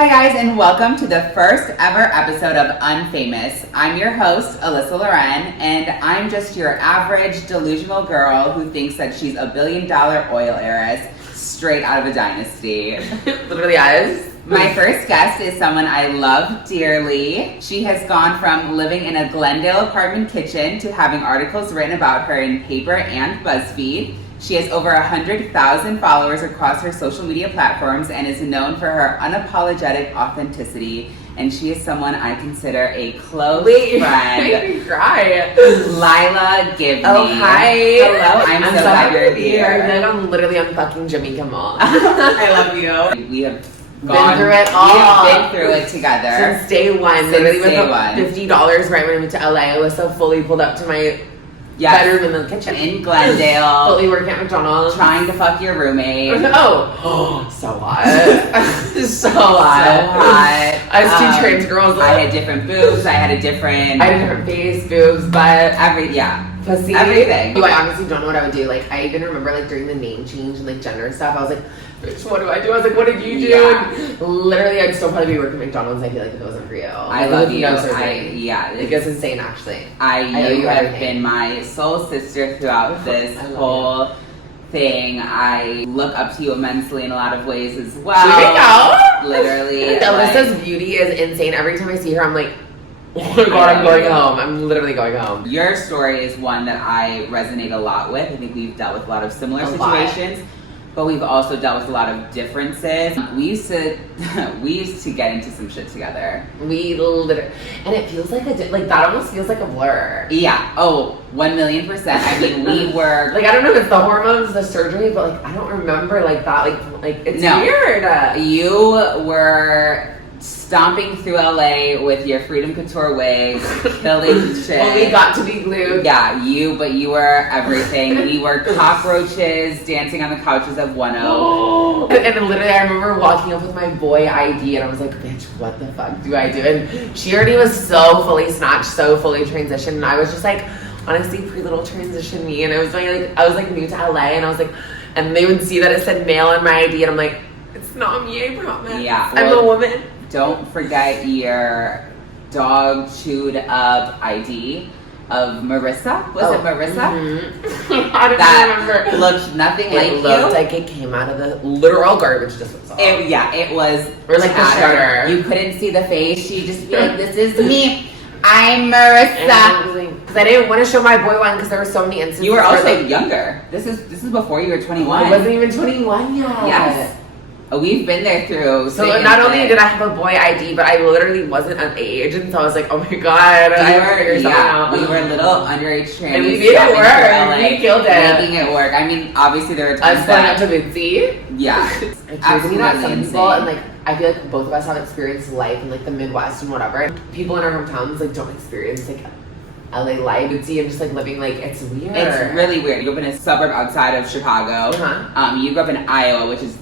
Hi guys, and welcome to the first ever episode of UnFamous. I'm your host, Elissa Lorenn, and I'm just your average delusional girl who thinks that she's a $1 billion oil heiress straight out of a dynasty. Literally is. My first guest is someone I love dearly. She has gone from living in a Glendale apartment kitchen to having articles written about her in paper and BuzzFeed. She has over 100,000 followers across her social media platforms and is known for her unapologetic authenticity. And she is someone I consider a close friend. You made me cry. Lilah Gibney. Oh, hi. Hello. I'm so glad you're here. I'm literally on fucking Jimmy Kimmel. I love you. We have been through it all. We have been through it together. Since day one. Literally with $50 right when I went to LA. I was so fully pulled up to my bedroom in the kitchen. In Glendale. Fully working at McDonald's. Trying to fuck your roommate. Oh, so hot. So hot. I was two trans girls. I had different boobs. I had a different face, boobs, butt. Pussy. Everything. I honestly don't know what I would do. Like, I even remember, like, during the name change and, like, gender stuff, I was like, bitch, what do I do? I was like, what did you do? Yeah. And literally, I'd still probably be working at McDonald's, I feel like, if it wasn't for you. I love you. It's insane, actually. You have been my soul sister throughout this whole thing. I look up to you immensely in a lot of ways as well. Here we go. Literally. Elissa's beauty is insane. Every time I see her, I'm like, oh my god, I'm going home. I'm literally going home. Your story is one that I resonate a lot with. I think we've dealt with a lot of similar situations, but we've also dealt with a lot of differences. We used to get into some shit together. We literally, and it feels like that almost feels like a blur. Yeah. Oh, 1,000,000%. I mean, we were like, I don't know if it's the hormones, the surgery, but like I don't remember like that. Like it's weird. You were stomping through LA with your Freedom Couture wigs, killing shit. Well, we got to be glued. Yeah, but you were everything. We were cockroaches dancing on the couches of 1-0. And then literally I remember walking up with my boy ID and I was like, bitch, what the fuck do I do? And she already was so fully snatched, so fully transitioned. And I was just like, honestly, pre-little transition me. And I was like new to LA and I was like, and they would see that it said male on my ID and I'm like, it's not me, I promise. Yeah. I'm a woman. Don't forget your dog chewed up ID of Marissa. Was it Marissa? Mm-hmm. I don't remember. Looked nothing like you. It looked like it came out of the literal garbage disposal. It was. Or like the shredder. You couldn't see the face. She'd just be like, "This is me. I'm Marissa." Because I didn't want to show my boy one because there were so many instances. You were also younger. This is before you were 21. I wasn't even 21 yet. Yes. We've been there through. So not only did I have a boy ID, but I literally wasn't of age, and so I was like, "Oh my god, I have to figure something out." We were little underage trans, and we made it work. We killed it, making it work. I mean, obviously there were times us going up to Bitsy. Yeah, absolutely not some people, and like I feel like both of us have experienced life in like the Midwest and whatever. And people in our hometowns like don't experience like LA life, and just like living like it's weird. It's really weird. You grew up in a suburb outside of Chicago. You grew up in Iowa, which is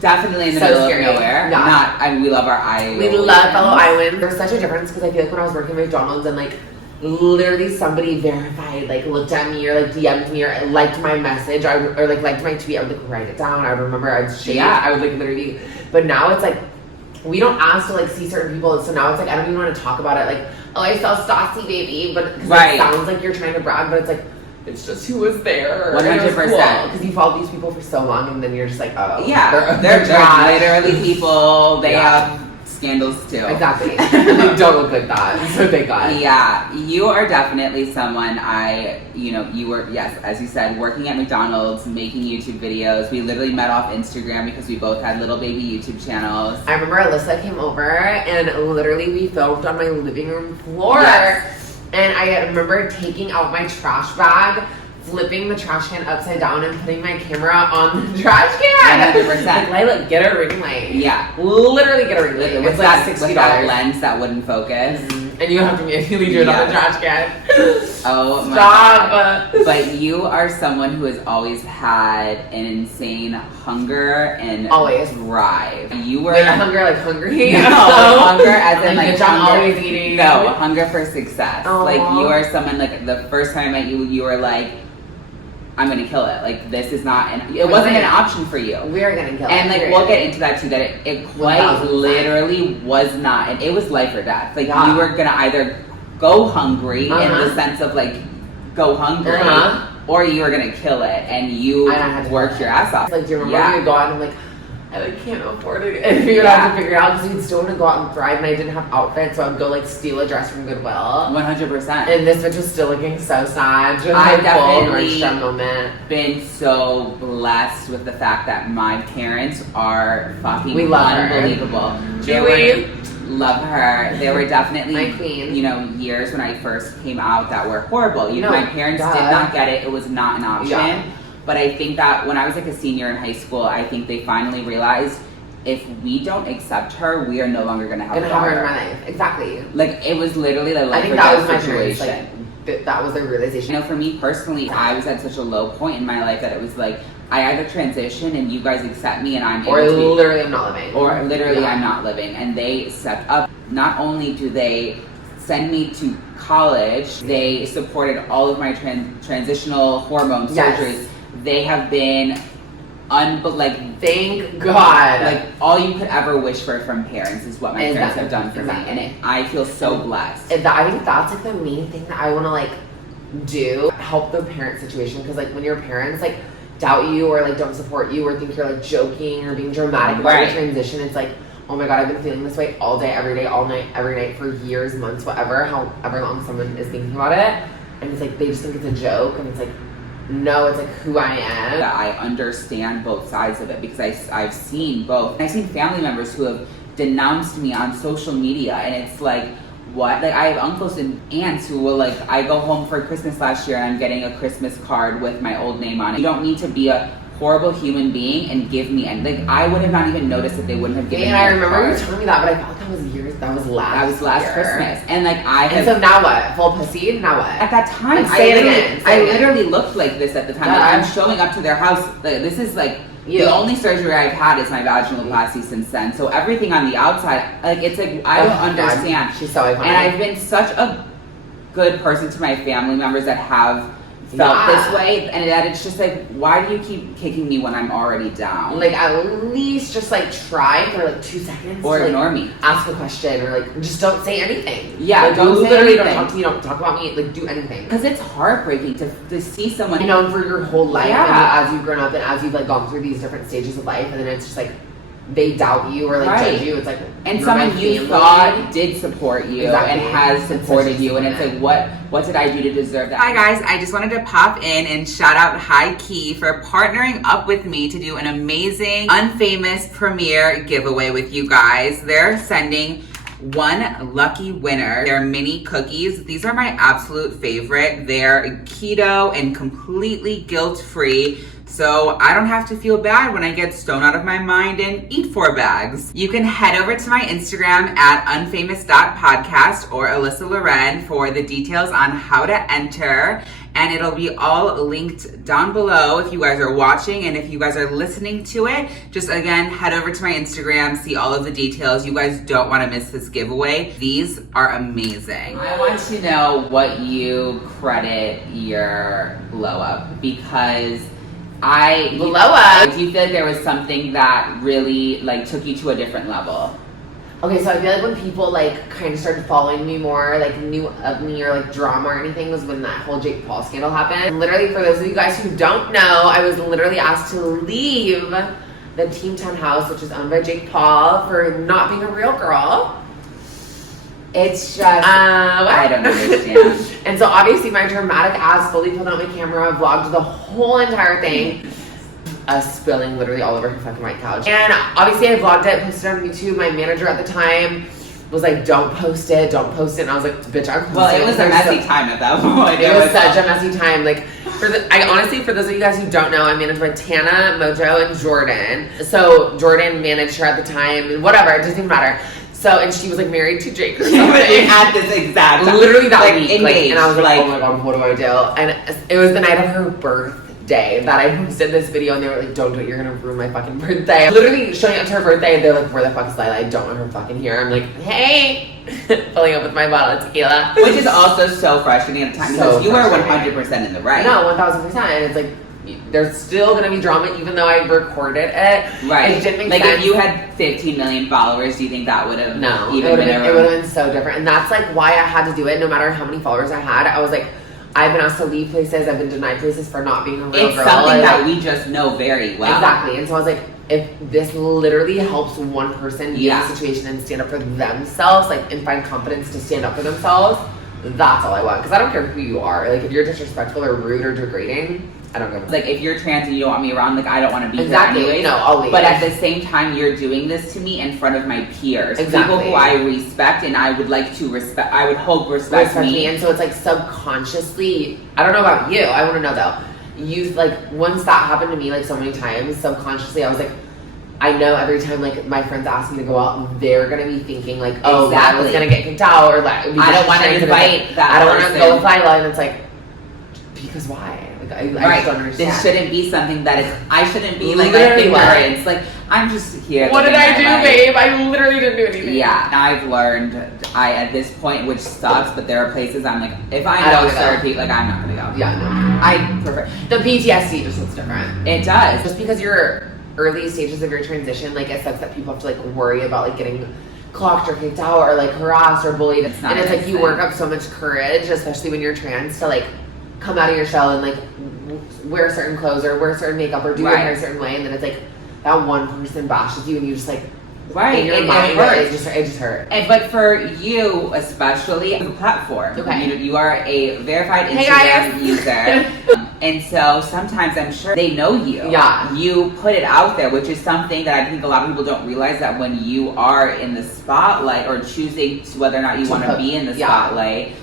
definitely in the middle of nowhere. Yeah. We love our Iowa. We love fellow Iowans. There's such a difference because I feel like when I was working at McDonald's and like literally somebody verified, like looked at me or like DM'd me or liked my message or like liked my tweet, I would like write it down. I remember I'd share. Yeah. I would like literally. But now it's like we don't ask to like see certain people, so now it's like I don't even want to talk about it. Like, oh, I saw Stassi, baby, but because it sounds like you're trying to brag, but it's like. It's just who was there. 100%. Because you followed these people for so long, and then you're just like, oh. Yeah, they're literally people. They have scandals too. Exactly. They don't look like that, so thank God. Yeah, you are definitely someone you were, yes, as you said, working at McDonald's, making YouTube videos. We literally met off Instagram because we both had little baby YouTube channels. I remember Elissa came over, and literally we filmed on my living room floor. Yes. And I remember taking out my trash bag, flipping the trash can upside down, and putting my camera on the trash can. 100%. Like, Lilah, get a ring light. Yeah. Literally get a ring light. It's like $60. With that lens that wouldn't focus. Mm-hmm. And you have to immediately do it on the trash can. Oh my God. But you are someone who has always had an insane hunger and drive. You were hunger like hungry? No, hunger as in like I'm always eating. No, hunger for success. Aww. Like you are someone like the first time I met you, you were like, I'm gonna kill it. Like, this is not, it wasn't an option for you. We're gonna kill it. And like, we'll get into that too, that it quite 1000%. literally was not, and it was life or death. Like, you were gonna either go hungry in the sense of like, go hungry, or you were gonna kill it, and you worked your ass off. Like, do you remember when we would go out and I'm like, I like can't afford it, and we would have to figure it out because we'd still want to go out and thrive, and I didn't have outfits, so I'd go like steal a dress from Goodwill. 100%. And this bitch was still looking so sad. I've definitely moment. been so blessed with the fact that my parents are fucking unbelievable. Love her. There were definitely, my queen, years when I first came out that were horrible. My parents did not get it. It was not an option. Yeah. But I think that when I was like a senior in high school, I think they finally realized if we don't accept her, we are no longer going to have her in my life. Exactly. Like, it was literally the life or death situation. That was the realization. For me personally, I was at such a low point in my life that it was like, I either transition and you guys accept me and I'm able to be, literally I'm not living. Or literally I'm not living. And they stepped up. Not only do they send me to college, they supported all of my transitional hormone surgeries. They have been thank God. Like, all you could ever wish for from parents is what my parents have done for me. And I feel so blessed. I think that's like the main thing that I want to like do, help the parent situation. Because like when your parents like doubt you or like don't support you or think you're like joking or being dramatic about your transition, it's like, oh my God, I've been feeling this way all day, every day, all night, every night for years, months, whatever, however long someone is thinking about it. And it's like, they just think it's a joke. And it's like, no, it's like who I am. I understand both sides of it because I've seen both. I've seen family members who have denounced me on social media, and it's like, what? Like, I have uncles and aunts who will like, I go home for Christmas last year and I'm getting a Christmas card with my old name on it. You don't need to be a horrible human being and give me, and like, I would have not even noticed that they wouldn't have given me. And I remember you telling me that, but I felt like that was years. That was last Christmas, and like And so now what? Full pussy? Now what? At that time, I literally looked like this at the time. Like, I'm showing up to their house. Like, this is like the only surgery I've had is my vaginoplasty since then. So everything on the outside, like, it's like, I don't understand. God. She's so iconic. And I've been such a good person to my family members that have felt this way, and that it's just like, why do you keep kicking me when I'm already down? Like, at least just like try for like 2 seconds, or to, ignore like, me, ask a question, or like just don't say anything. Yeah, like, don't literally don't talk to me, don't talk about me, like do anything. Because it's heartbreaking to see someone for your whole life, as you've grown up and as you've like gone through these different stages of life, and then it's just like they doubt you or like judge you. It's like, and someone you thought did support you and has supported you, and it's like, what did I do to deserve that? Hi guys, I just wanted to pop in and shout out High Key for partnering up with me to do an amazing UnFamous premiere giveaway with you guys. They're sending one lucky winner their mini cookies. These are my absolute favorite. They're keto and completely guilt-free, so I don't have to feel bad when I get stoned out of my mind and eat 4 bags. You can head over to my Instagram at unfamous.podcast or Elissa Lorenn for the details on how to enter. And it'll be all linked down below if you guys are watching, and if you guys are listening to it, just again, head over to my Instagram, see all of the details. You guys don't want to miss this giveaway. These are amazing. I want to know what you credit your blow up, because do you feel like there was something that really like took you to a different level? Okay, so I feel like when people like kind of started following me more, like knew of me or like drama or anything, was when that whole Jake Paul scandal happened. And literally, for those of you guys who don't know, I was literally asked to leave the Team 10 house, which is owned by Jake Paul, for not being a real girl. It's just, I don't understand. And so obviously my dramatic ass fully pulled out my camera, vlogged the whole entire thing. Us spilling literally all over her fucking white couch. And obviously I vlogged it, posted it on YouTube. My manager at the time was like, don't post it. And I was like, bitch, I'm posting it. Well, it was a messy time at that point. It was such a messy time. Like, for those of you guys who don't know, I managed by Tana, Mojo, and Jordan. So Jordan managed her at the time, and whatever, it doesn't even matter. So, and she was like married to Jake or something. At this exact time. Literally that week. Engaged, and I was like, oh my God, what do I do? And it was the night of her birthday that I posted this video, and they were like, don't do it, you're gonna ruin my fucking birthday. Literally showing up to her birthday, and they're like, where the fuck is Lilah? I don't want her fucking here. I'm like, hey, filling up with my bottle of tequila. Which is also so frustrating at the time, because you were 100% in the right. No, 1000%. And it's like, there's still gonna be drama even though I recorded it. Right. It didn't make like sense. if you had 15 million followers, do you think that would have even been it would have been so different. And that's like why I had to do it no matter how many followers I had. I was like, I've been asked to leave places, I've been denied places for not being a real girl. It's something that we just know very well. Exactly. And so I was like, if this literally helps one person be in a situation and stand up for themselves, like, and find confidence to stand up for themselves, that's all I want. Because I don't care who you are. Like, if you're disrespectful or rude or degrading, I don't give a fuck. Like, if you're trans and you don't want me around, like, I don't want to be exactly. here anyways. No, I'll leave. But at the same time, you're doing this to me in front of my peers. Exactly. People who I respect and I would like to respect, I would hope respect me. And so it's like subconsciously, I don't know about you, I want to know though. You, like, once that happened to me, like, so many times, subconsciously, I was like, I know every time, like, my friends ask me to go out, they're gonna be thinking, like, oh, I was gonna get kicked out, or like, I don't want to invite that. I don't want to go with Lilah, and it's like, because why? Like, I just don't understand. This shouldn't be something that is. I shouldn't be like Literally ignorance. Like, I'm just here. What did I do, babe? I literally didn't do anything. Yeah, now I've learned. At this point, which sucks, but there are places I'm like, if I know certain people, like, I'm not gonna go. Yeah, no. I prefer the PTSD just looks different. It does. Just because you're early stages of your transition, like, it sucks that people have to, like, worry about, like, getting clocked or kicked out or, like, harassed or bullied. It's not and it's like you work up so much courage, especially when you're trans, to, like, come out of your shell and, like, wear certain clothes or wear certain makeup or do your hair a certain way, and then it's like that one person bashes you and you just, like, in your mind, it just hurts. But for you especially, the platform. Okay. You are a verified Instagram user. And so sometimes I'm sure they know you. Yeah. You put it out there, which is something that I think a lot of people don't realize, that when you are in the spotlight or choosing whether or not you want to be in the spotlight,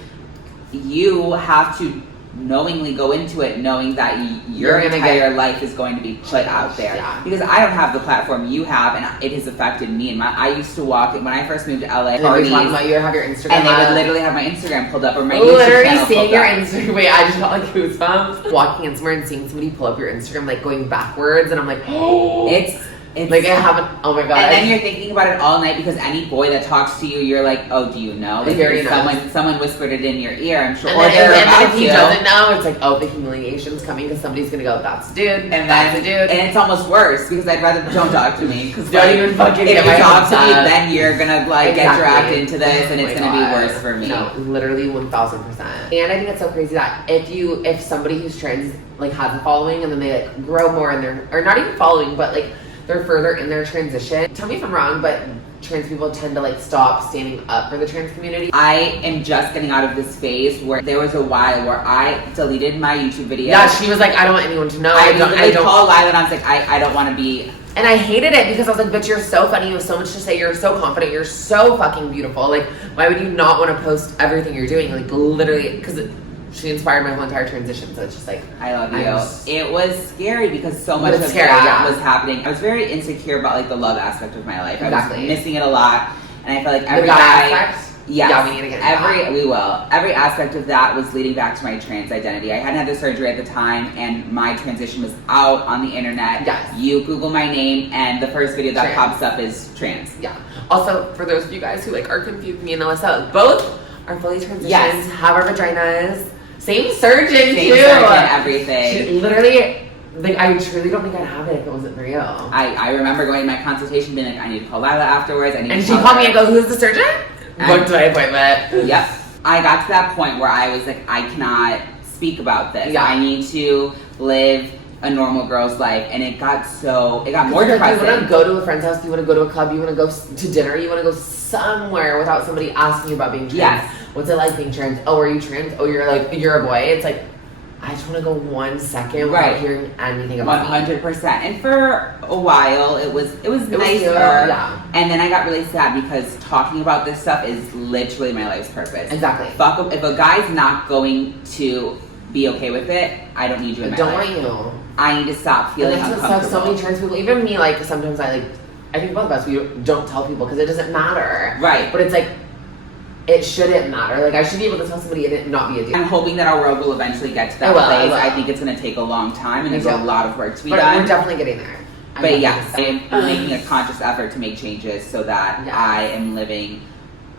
you have to knowingly go into it knowing that your entire life is going to be put out there. Yeah. Because I don't have the platform you have, and it has affected me. And I used to walk, when I first moved to LA, parties, about you have your Instagram, and they would literally have my Instagram pulled up or my YouTube channel seeing pulled your up. Instagram. Wait, I just got, like, goosebumps walking in somewhere and seeing somebody pull up your Instagram, like, going backwards, and I'm like, oh, it's like, I haven't. Oh my god! And then you're thinking about it all night, because any boy that talks to you, you're like, oh, do you know? Like, someone whispered it in your ear, I'm sure. And if he doesn't know, it's like, oh, the humiliation's coming because somebody's gonna go, that's the dude, and that's the dude. And it's almost worse, because I'd rather don't talk to me. Because don't even fucking if get you my talk to me, upset. then you're gonna, like, get dragged into this, and it's gonna be worse for me. No, literally 1000%. And I think it's so crazy that if somebody who's trans, like, has a following, and then they, like, grow more in their, or not even following, but, like, they're further in their transition. Tell me if I'm wrong, but trans people tend to, like, stop standing up for the trans community. I am just getting out of this phase where there was a while where I deleted my YouTube videos. Yeah, she was like, I don't want anyone to know. I don't call Lilah and I was like, I don't want to be. And I hated it because I was like, bitch, you're so funny, you have so much to say, you're so confident, you're so fucking beautiful. Like, why would you not want to post everything you're doing? Like, literally, because she inspired my whole entire transition, so it's just like, I love you. It was scary because so much of that was happening. I was very insecure about, like, the love aspect of my life. Exactly. I was missing it a lot, and I felt like every the guy aspect? Yes. Yeah, we need to get every aspect of that was leading back to my trans identity. I hadn't had the surgery at the time, and my transition was out on the internet. Yes. You Google my name, and the first video that pops up is trans. Yeah. Also, for those of you guys who, like, are confused, me and Elissa both are fully transitioned. Yes. Have our vaginas. Same surgeon, Same surgeon, everything. She literally, like, I truly don't think I'd have it if it wasn't for you. I remember going to my consultation being like, I need to call Lilah afterwards. And she called me and go, who's the surgeon? Booked my appointment. Yep. I got to that point where I was like, I cannot speak about this. Yeah. I need to live a normal girl's life, and it got more depressing. You want to go to a friend's house, you want to go to a club, you want to go to dinner, you want to go somewhere without somebody asking you about being trans. Yes. What's it like being trans? Oh, are you trans? Oh, you're a boy. It's like, I just want to go 1 second without hearing anything about 100%. And for a while, it was nicer. Yeah. And then I got really sad because talking about this stuff is literally my life's purpose. Exactly. Fuck, if a guy's not going to be okay with it, I don't need you in my life. Don't want you. I need to stop feeling uncomfortable. So many trans people, even me, like, sometimes I think both of us, we don't tell people because it doesn't matter. Right. But it's like, it shouldn't matter. Like, I should be able to tell somebody and it not be a deal. I'm hoping that our world will eventually get to that place. I think it's going to take a long time, and there's a lot of work to be done. We're definitely getting there. But yes, I'm making a conscious effort to make changes so that I am living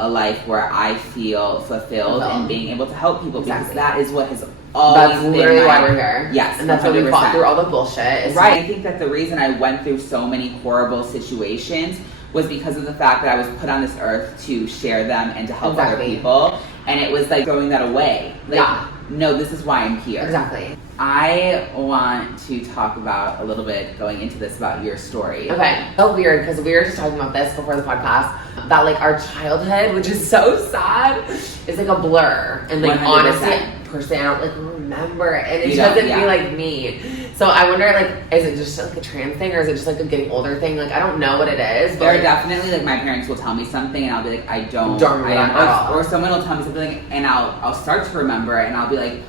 a life where I feel fulfilled and being able to help people because that is what has always been literally why we're here. Yes, and that's why we fought through all the bullshit. Right. I think that the reason I went through so many horrible situations was because of the fact that I was put on this earth to share them and to help other people. And it was like throwing that away. Like, no, this is why I'm here. Exactly. I want to talk about a little bit going into this about your story. Okay. So weird because we were just talking about this before the podcast that like our childhood, which is so sad, is like a blur. And like 100%. Honestly, personally, I don't like remember it, and it doesn't feel like me. So I wonder, like, is it just like a trans thing, or is it just like a getting older thing? Like, I don't know what it is. But there are definitely like my parents will tell me something, and I'll be like, I don't remember, or someone will tell me something, and I'll start to remember it, and I'll be like,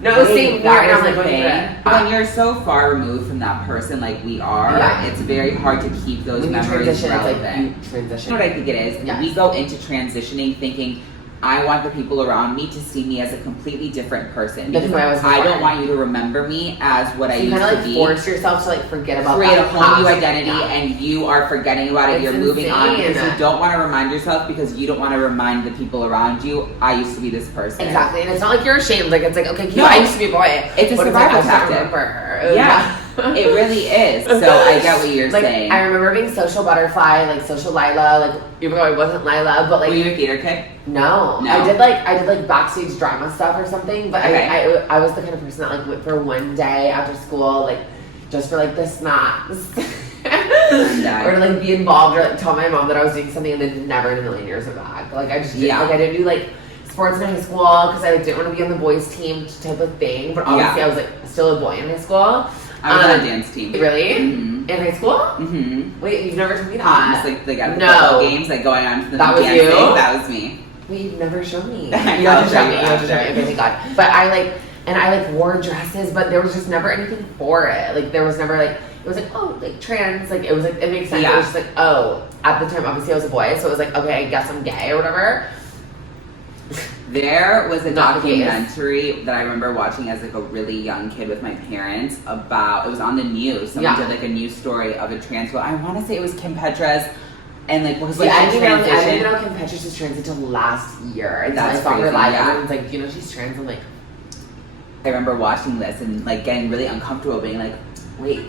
no, same here. And I'm like, when you're so far removed from that person, like we are, it's very hard to keep those memories relevant. It's like transition. You know what I think it is? Yes. We go into transitioning thinking, I want the people around me to see me as a completely different person. Because I don't want you to remember me as what I used to be. You kind of like force yourself to like forget about create a whole new identity, and you are forgetting about it. You're moving on because you don't want to remind yourself, because you don't want to remind the people around you, I used to be this person. Exactly, and it's not like you're ashamed. Like it's like, okay, cute, I used to be a boy. It's a survival tactic. Yeah. It really is. So I get what you're saying. I remember being social butterfly, like social Lilah, like even though I wasn't Lilah, but like. Were you a theater kid? No. I did like backstage drama stuff or something, but I was the kind of person that like went for one day after school, like just for like the snacks. Or to like be involved, or like tell my mom that I was doing something and then never in a million years go back. Like I just did, like I didn't do like sports in high school because I like, didn't want to be on the boys team type of thing, but obviously I was like still a boy in high school. I was on a dance team. Really? Mm-hmm. In high school? Mm-hmm. Wait, you've never told me that. Just like the football games, like going on to the that was dancing. You? That was me. Wait, you've never shown me. You have to show me. Okay, thank God. But I wore dresses, but there was just never anything for it. Like there was never like, it was like, oh, like trans, like it was like, it makes sense. It was just like, oh, at the time obviously I was a boy, so it was like, okay, I guess I'm gay or whatever. There was a documentary that I remember watching as like a really young kid with my parents about, it was on the news. Someone did like a news story of a trans girl. I want to say it was Kim Petras, and like was like I didn't even know Kim Petras was trans until last year. And that's I saw her live. Everyone's like, do you know she's trans? I'm like, I remember watching this and like getting really uncomfortable, being like, wait,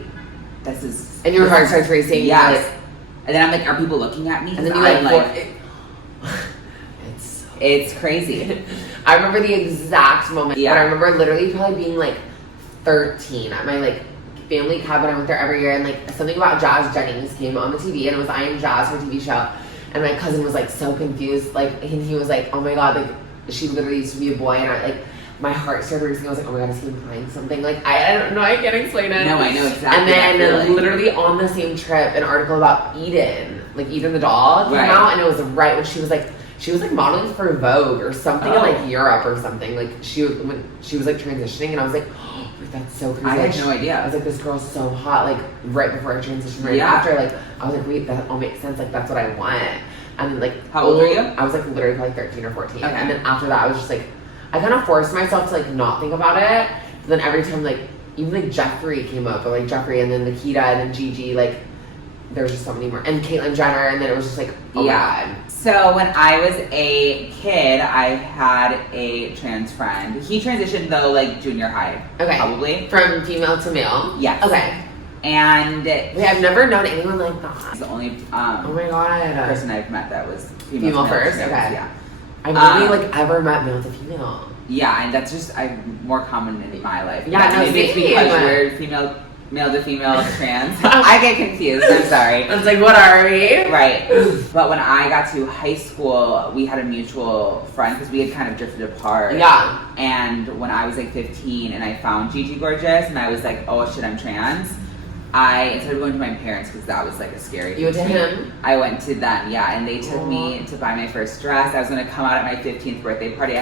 this is. And your heart starts racing. Yes. Like, and then I'm like, are people looking at me? And then you like. It's crazy. I remember the exact moment. Yeah. But I remember literally probably being like 13 at my like family cabin. I went there every year, and like something about Jazz Jennings came on the TV, and it was I Am Jazz, her TV show. And my cousin was like so confused, like, and he was like, oh my God, like she literally used to be a boy, and I like my heart started racing. I was like, oh my God, is he implying something? Like I don't know, I can't explain it. No, I know exactly. And then literally on the same trip, an article about Eden, like Eden the doll came out, and it was right when she was like modeling for Vogue or something in like Europe or something. Like when she was like transitioning, and I was like, oh, that's so crazy. I had no idea. I was like, this girl's so hot. Like right before I transitioned, after, like I was like, wait, that all makes sense. Like that's what I want. And then like, how old were you? I was like literally probably 13 or 14. Okay. And then after that, I was just like, I kind of forced myself to like not think about it. But then every time like even like Jeffrey came up, or like Jeffrey, and then Nikita, and then Gigi, like there was just so many more, and Caitlyn Jenner, and then it was just like, oh my God. So when I was a kid, I had a trans friend. He transitioned though, like junior high. Okay. Probably. From female to male? Yes. Okay. And I've never known anyone like that. He's the only oh my God. person I've met that was female first? Okay. Yeah. I've only like ever met male to female. Yeah, and that's just more common in my life. Yeah, maybe it's because we're male to female trans. I get confused. I'm sorry. I was like, what are we? Right. But when I got to high school, we had a mutual friend because we had kind of drifted apart. Yeah. And when I was like 15 and I found Gigi Gorgeous and I was like, oh shit, I'm trans. Instead of going to my parents because that was like a scary thing. You went to him? I went to them, yeah, and they took me to buy my first dress. I was going to come out at my 15th birthday party.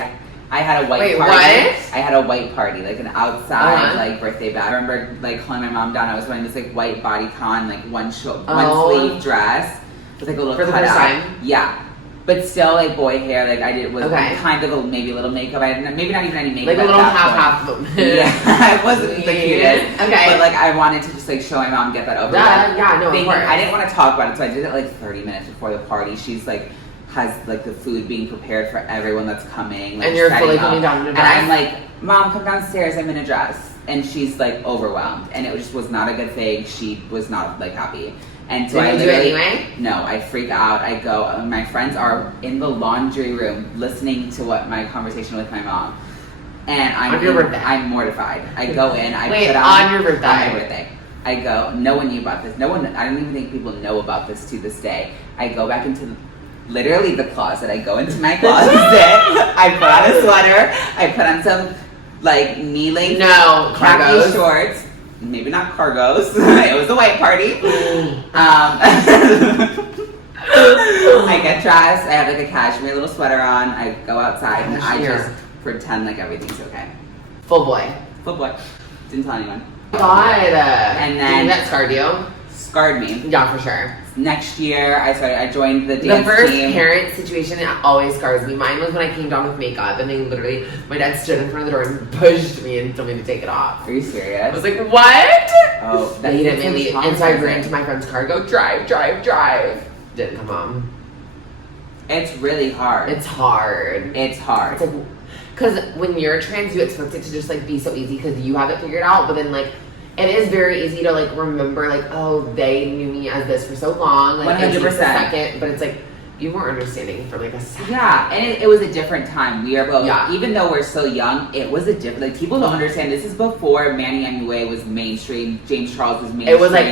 I had a white party. What? I had a white party, like an outside like birthday bash. I remember like calling my mom down. I was wearing this like white bodycon, like one sleeve dress with like a little for the first time. Yeah, but still like boy hair. Like I did was kind of maybe a little makeup. I didn't, maybe not even any makeup. Like a little half of them. Yeah, I wasn't the cutest. Okay, but like I wanted to just like show my mom get that over. Yeah, no, of course. I didn't want to talk about it, so I did it like 30 minutes before the party. She's like has like the food being prepared for everyone that's coming. Like, and you're setting fully up. coming down in a dress. And I'm like, Mom, come downstairs, I'm in a dress. And she's like overwhelmed. And it just was not a good thing. She was not like happy. And so Did you do it anyway? No, I freak out. I go, my friends are in the laundry room listening to what my conversation with my mom. And I'm mortified. I go in, put on your birthday. On my birthday. I go, no one knew about this. I don't even think people know about this to this day. I go back into literally the closet. I go into my closet. I put on a sweater. I put on some like knee-length khaki shorts. Maybe not cargos. It was a white party. I get dressed. I have like a cashmere little sweater on. I go outside and I just pretend like everything's okay. Full boy. Didn't tell anyone. God. And then that scarred you? Scarred me. Yeah, for sure. Next year, I joined the dance team. The first parent situation always scars me. Mine was when I came down with makeup, and my dad stood in front of the door and pushed me and told me to take it off. Are you serious? I was like, what? Oh, that he didn't make me. And so I ran to my friend's car, go drive. Didn't come home. It's really hard. It's hard. It's like, because when you're trans, you expect it to just like be so easy because you have it figured out, but then like, it is very easy to like remember like, oh, they knew me as this for so long, like 100%. Second, but it's like you weren't understanding for like a second. Yeah, and it was a different time. We are both, even though we're so young, it was a different. Like people don't understand. This is before Manny MUA was mainstream. James Charles was mainstream. It was like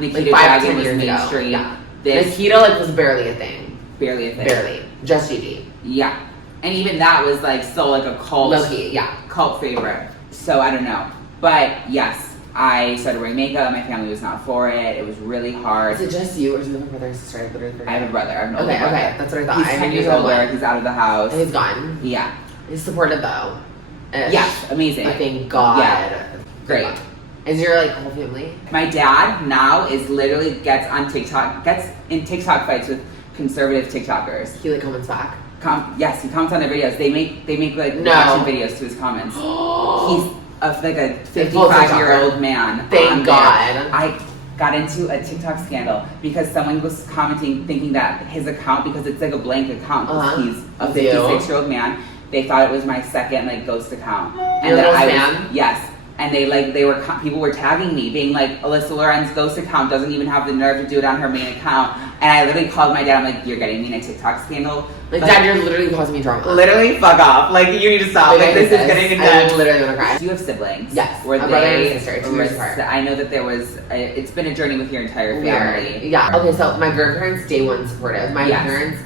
Nikita like 5-10 Dragon was years mainstream. Ago. Yeah, Nikita like was barely a thing. Barely, just Gigi. Yeah, and even that was like still like a cult. Low-key, cult favorite. So I don't know, but yes. I started wearing makeup. My family was not for it. It was really hard. Is it just you, or do you have a brother and sister? I have a brother. I have an older brother. Okay, that's what I thought. He's 10 years older. He's out of the house. And he's gone. Yeah. He's supportive though. Yes, amazing. Thank God. Yeah. Great. Is your like whole family? My dad now is literally gets in TikTok fights with conservative TikTokers. He like comments back. Yes, he comments on their videos. They make like reaction videos to his comments. He's like a 55-year-old man. Thank God. I got into a TikTok scandal because someone was commenting thinking that his account, because it's like a blank account, he's a 56-year-old man, they thought it was my second like ghost account. And that I was, yes. And people were tagging me being like, Elissa Lorenn's ghost account doesn't even have the nerve to do it on her main account. And I literally called my dad. I'm like, you're getting me in a TikTok scandal. Like, Dad, you're literally causing me drama. Literally, fuck off. Like, you need to stop. Like, this is getting intense. I literally want to cry. Do you have siblings? Yes. Were a brother and a sister, 2 years apart. I know that it's been a journey with your entire family. Weird. Yeah. Okay, so my grandparents, day one supportive. My parents,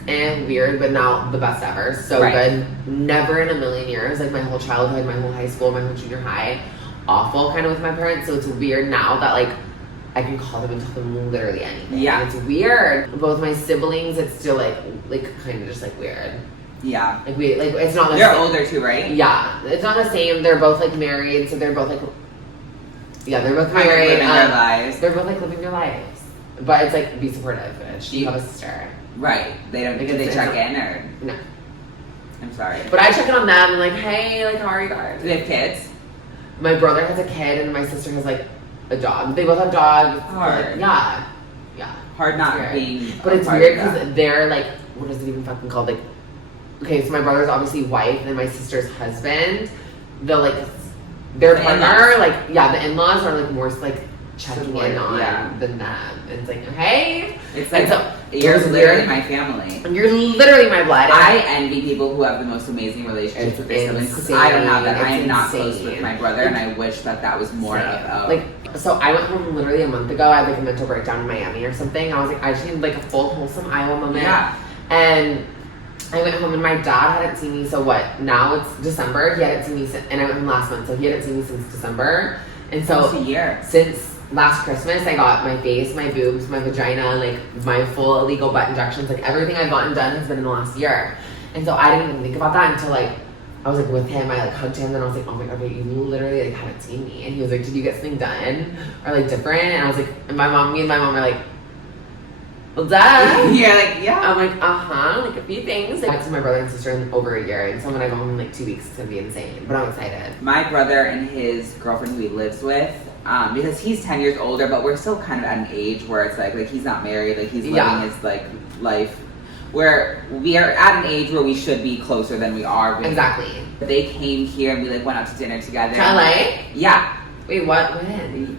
weird, but now the best ever. So good. Never in a million years. Like, my whole childhood, my whole high school, my whole junior high. Awful kind of with my parents. So it's weird now that, like, I can call them and tell them literally anything. Yeah. And it's weird. Both my siblings, it's still, like kind of just, like, weird. Yeah. Like, it's not the They're same. older too, right? Yeah. It's not the same. They're both, like, married, so they're both, like... Yeah, they're both married. Living their lives. They're both, like, living their lives. But it's, like, be supportive. You have a sister. Right. They don't... Like, do they check in, or...? No. I'm sorry. But I check in on them, and, like, hey, like, how are you guys? Do they have kids? My brother has a kid, and my sister has, like, a dog. They both have dogs. Hard. Yeah. Hard not being. But it's weird because they're like, what is it even fucking called? Like, okay, so my brother's obviously wife, and then my sister's husband. They'll like, their partner, like, the in-laws are like more like checking in on than them. And it's like, hey, it's like you're literally my family. You're literally my blood. I envy people who have the most amazing relationships with their siblings because I don't have that. I am not close with my brother, and I wish that was more of like. So I went home literally a month ago. I had like a mental breakdown in Miami or something. I was like, I just need like a full wholesome Iowa moment. Yeah. And I went home and my dad hadn't seen me. So what? Now it's December. He hadn't seen me and I went home last month. So he hadn't seen me since December. And so almost a year. Since last Christmas, I got my face, my boobs, my vagina, like my full illegal butt injections. Like everything I've gotten done has been in the last year. And so I didn't even think about that until like I was like with him, I like hugged him, and I was like, oh my god, wait, you literally like haven't seen me. And he was like, did you get something done? Or like different? And I was like, and me and my mom are like, well, duh. You're like, yeah. I'm like, like a few things. I went to my brother and sister in over a year, and so when I go home in like 2 weeks, it's gonna be insane. But I'm excited. My brother and his girlfriend who he lives with, because he's 10 years older, but we're still kind of at an age where it's like he's not married, like he's living his like life. we are at an age where we should be closer than we are. Exactly. They came here and we like went out to dinner together. To LA? Yeah. Wait, what? When?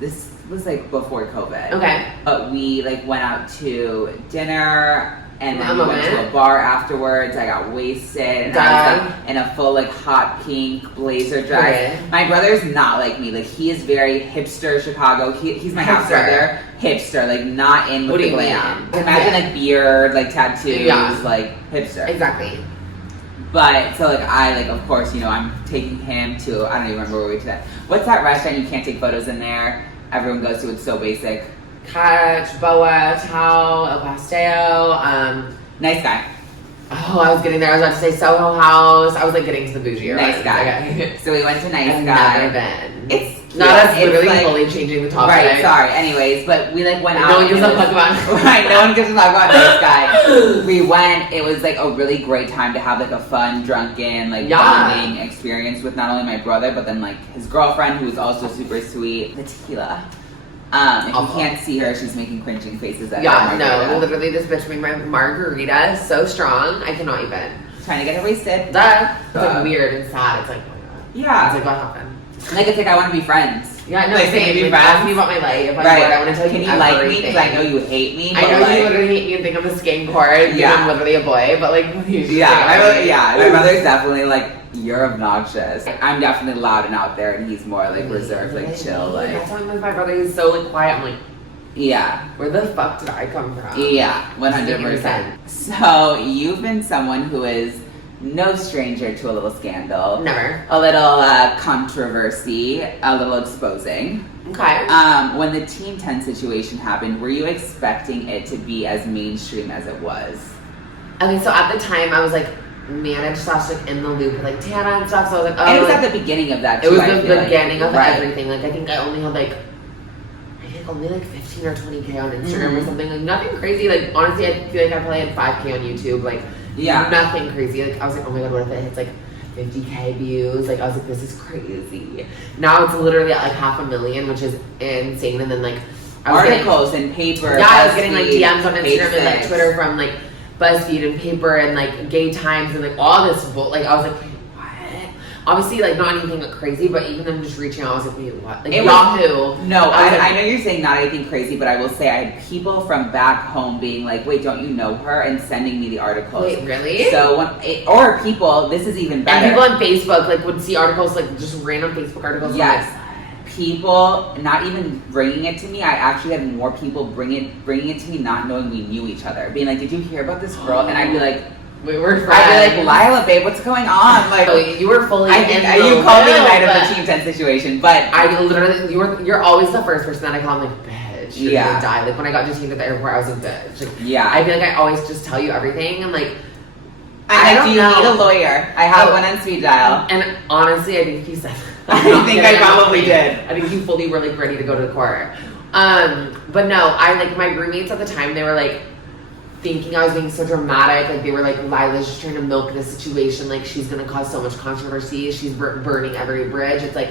This was like before COVID. Okay. But we like went out to dinner and then we went to a it. bar afterwards. I got wasted and I was like in a full like hot pink blazer dress. Okay. My brother's not like me. Like he is very hipster Chicago. He's my half brother. Hipster, like not in with the glam. Imagine like beard, like tattoos, like hipster. Exactly. But so like I like of course, you know, I'm taking him to I don't even remember where we went to that. What's that restaurant you can't take photos in there? Everyone goes to, it's so basic. Catch, Boa, Tao, El Pastel, Nice guy. Oh, I was getting there. I was about to say Soho House. I was like getting to the bougie. Nice guy. Okay. So we went to Nice I've Guy. never been. It's not us it's literally like, fully changing the topic. Right, sorry. Anyways, but we like went out. No one gives a fuck about it. Right, no one gives a fuck about Nice Guy. We went, it was like a really great time to have like a fun, drunken, like bonding experience with not only my brother, but then like his girlfriend who was also super sweet, the tequila. If you can't see her, she's making cringing faces at her no, literally this bitch made my margarita so strong, I cannot even. Trying to get her wasted. It's like weird and sad. It's like, oh my god. Yeah. It's like, what happened? Like, it's like, I want to be friends. Yeah, no, like, same. Be like, friends. ask me about my life. Right. I want to tell you Can you like me? Because I know you hate me. I know like, you literally hate me and think I'm a skank whore. Yeah. I'm literally a boy, but like, my brother's definitely like, you're obnoxious. I'm definitely loud and out there, and he's more like reserved, like chill. Like, that's why I'm with my brother. He's so like quiet. I'm like, yeah. Where the fuck did I come from? Yeah, 100%. So you've been someone who is no stranger to a little scandal. Never. A little controversy, a little exposing. Okay. When the Teen 10 situation happened, were you expecting it to be as mainstream as it was? Okay, so at the time I was like managed slash like in the loop with like Tana and stuff. So I was like, oh. And it was like, at the beginning of that too. It was the beginning of right. everything. Like I think I only had like only like 15 or 20K on Instagram or something. Like nothing crazy. Like honestly, I feel like I probably had 5K on YouTube. Like nothing crazy. Like I was like, oh my god, what if it hits like 50K views? Like I was like, this is crazy. Now it's literally at like 500,000, which is insane. And then like I was articles and paper. Yeah, I was getting like DMs on Instagram and like Twitter from like BuzzFeed and Paper and like Gay Times and like all this like I was like, what? Obviously like not anything like crazy, but even them just reaching out, I was like, wait, what? Like Yahoo. I know you're saying not anything crazy, but I will say I had people from back home being like, wait, don't you know her? And sending me the articles. Wait, really? So or people, this is even better. And people on Facebook like would see articles, like just random Facebook articles. Yes. People not even bringing it to me. I actually had more people bringing it to me not knowing we knew each other. Being like, did you hear about this girl? And I'd be like, we were friends. I'd be like, Lilah, babe, what's going on? Like, so you were fully I think you called me the night of the Teen 10 situation, but I literally, you're always the first person that I call. I'm like, bitch, you're gonna die. Like when I got detained at the airport, I was like, bitch. Like, I feel like I always just tell you everything, and like, I don't know. Do you need a lawyer? I have one on speed dial. And honestly, I think he said. I think I probably did. I think you fully were like ready to go to the court. But no, I like my roommates at the time, they were like thinking I was being so dramatic. Like they were like, Lilah's just trying to milk this situation. Like she's gonna cause so much controversy. She's burning every bridge. It's like,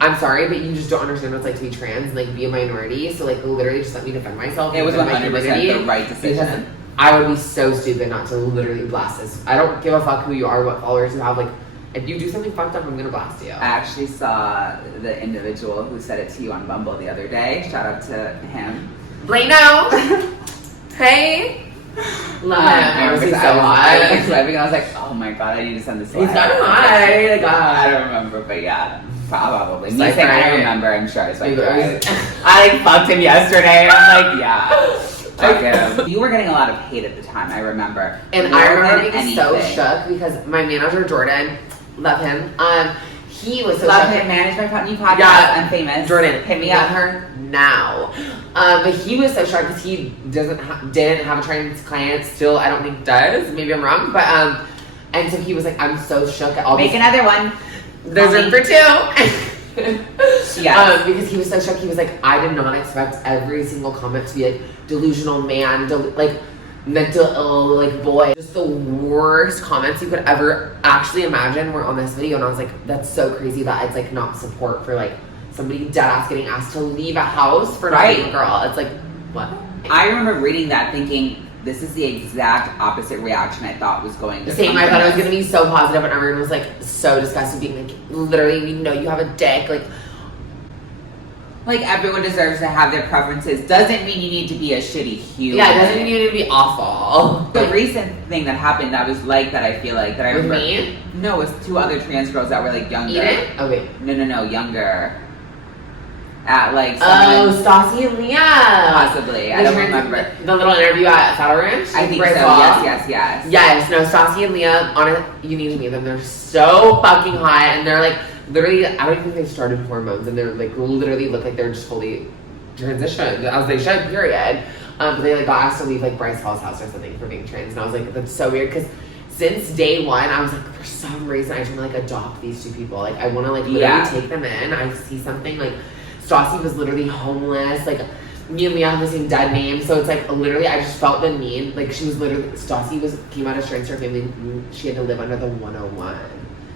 I'm sorry, but you just don't understand what it's like to be trans and like be a minority. So like literally just let me defend myself. It was 100% the right decision. I would be so stupid not to literally blast this. I don't give a fuck who you are, what followers you have. Like, if you do something fucked up, I'm gonna blast you. I actually saw the individual who said it to you on Bumble the other day. Shout out to him. Blano! Hey! Love him. I was so hot. I was swiping and I was like, oh my god, I need to send this to He's not hot. I don't remember, but yeah. Probably. Me saying I don't remember, I'm sure. I like fucked him yesterday and I'm like, yeah. Fuck him. You were getting a lot of hate at the time, I remember. And I remember being so shook because my manager Jordan, love him. He was so love him. Managed my new podcast, UnFamous. Jordan, hit me up. Her now. But he was so shocked because he didn't have a trans client. Still, I don't think does. Maybe I'm wrong, but and so he was like, I'm so shook at all. Make another one. There's room for 2. Yeah. Because he was so shocked. He was like, I did not expect every single comment to be like delusional man, like mental ill, like boy. Just the worst comments you could ever actually imagine were on this video. And I was like, that's so crazy that it's like not support for like somebody dead ass getting asked to leave a house for not being a girl. It's like, what? I remember reading that thinking, this is the exact opposite reaction I thought was going to Same, come I from thought it was this. going to be so positive, and everyone was like so disgusted, being like, literally, we know you have a dick. Like, everyone deserves to have their preferences. Doesn't mean you need to be a shitty human. Yeah, it doesn't mean you need to be awful. The recent thing that happened that was like that, I feel like, that I With remember. me? No, it was 2 other trans girls that were like younger. Eden? Oh, wait. No, younger. At like Oh, someone, Stassi and Leah. possibly. I don't remember. The little interview at Saddle Ranch? I think so. Fall. Yes. Yes, no, Stassi and Leah, you need to meet them. They're so fucking hot, and they're like, literally, I don't even think they've started hormones, and they're like, literally look like they're just fully transitioned, as they should, period. But they like got asked to leave like Bryce Hall's house or something for being trans, and I was like, that's so weird, because since day one, I was like, for some reason, I just want to like adopt these 2 people. Like, I want to like literally take them in. I see something like, Stassi was literally homeless, like, me and Leah have the same dead name, so it's like, literally, I just felt the need, like, she was literally, Stassi came out as trans to her family, she had to live under the 101,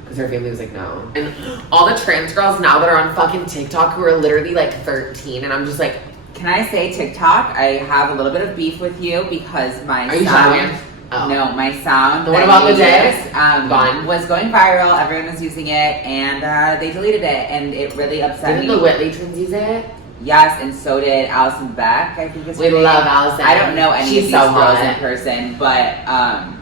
because her family was like, no. And all the trans girls now that are on fucking TikTok who are literally like 13, and I'm just like, Can I say TikTok? I have a little bit of beef with you because my are you sound. shouting? Oh. No, my sound. What that about I the day? used, Gone. was going viral. Everyone was using it, and they deleted it, and it really upset Didn't me. the Whitley twins use it? Yes, and so did Allison Beck. I think is her We name. love Allison. I don't know any She's of these so girls hot. in person, but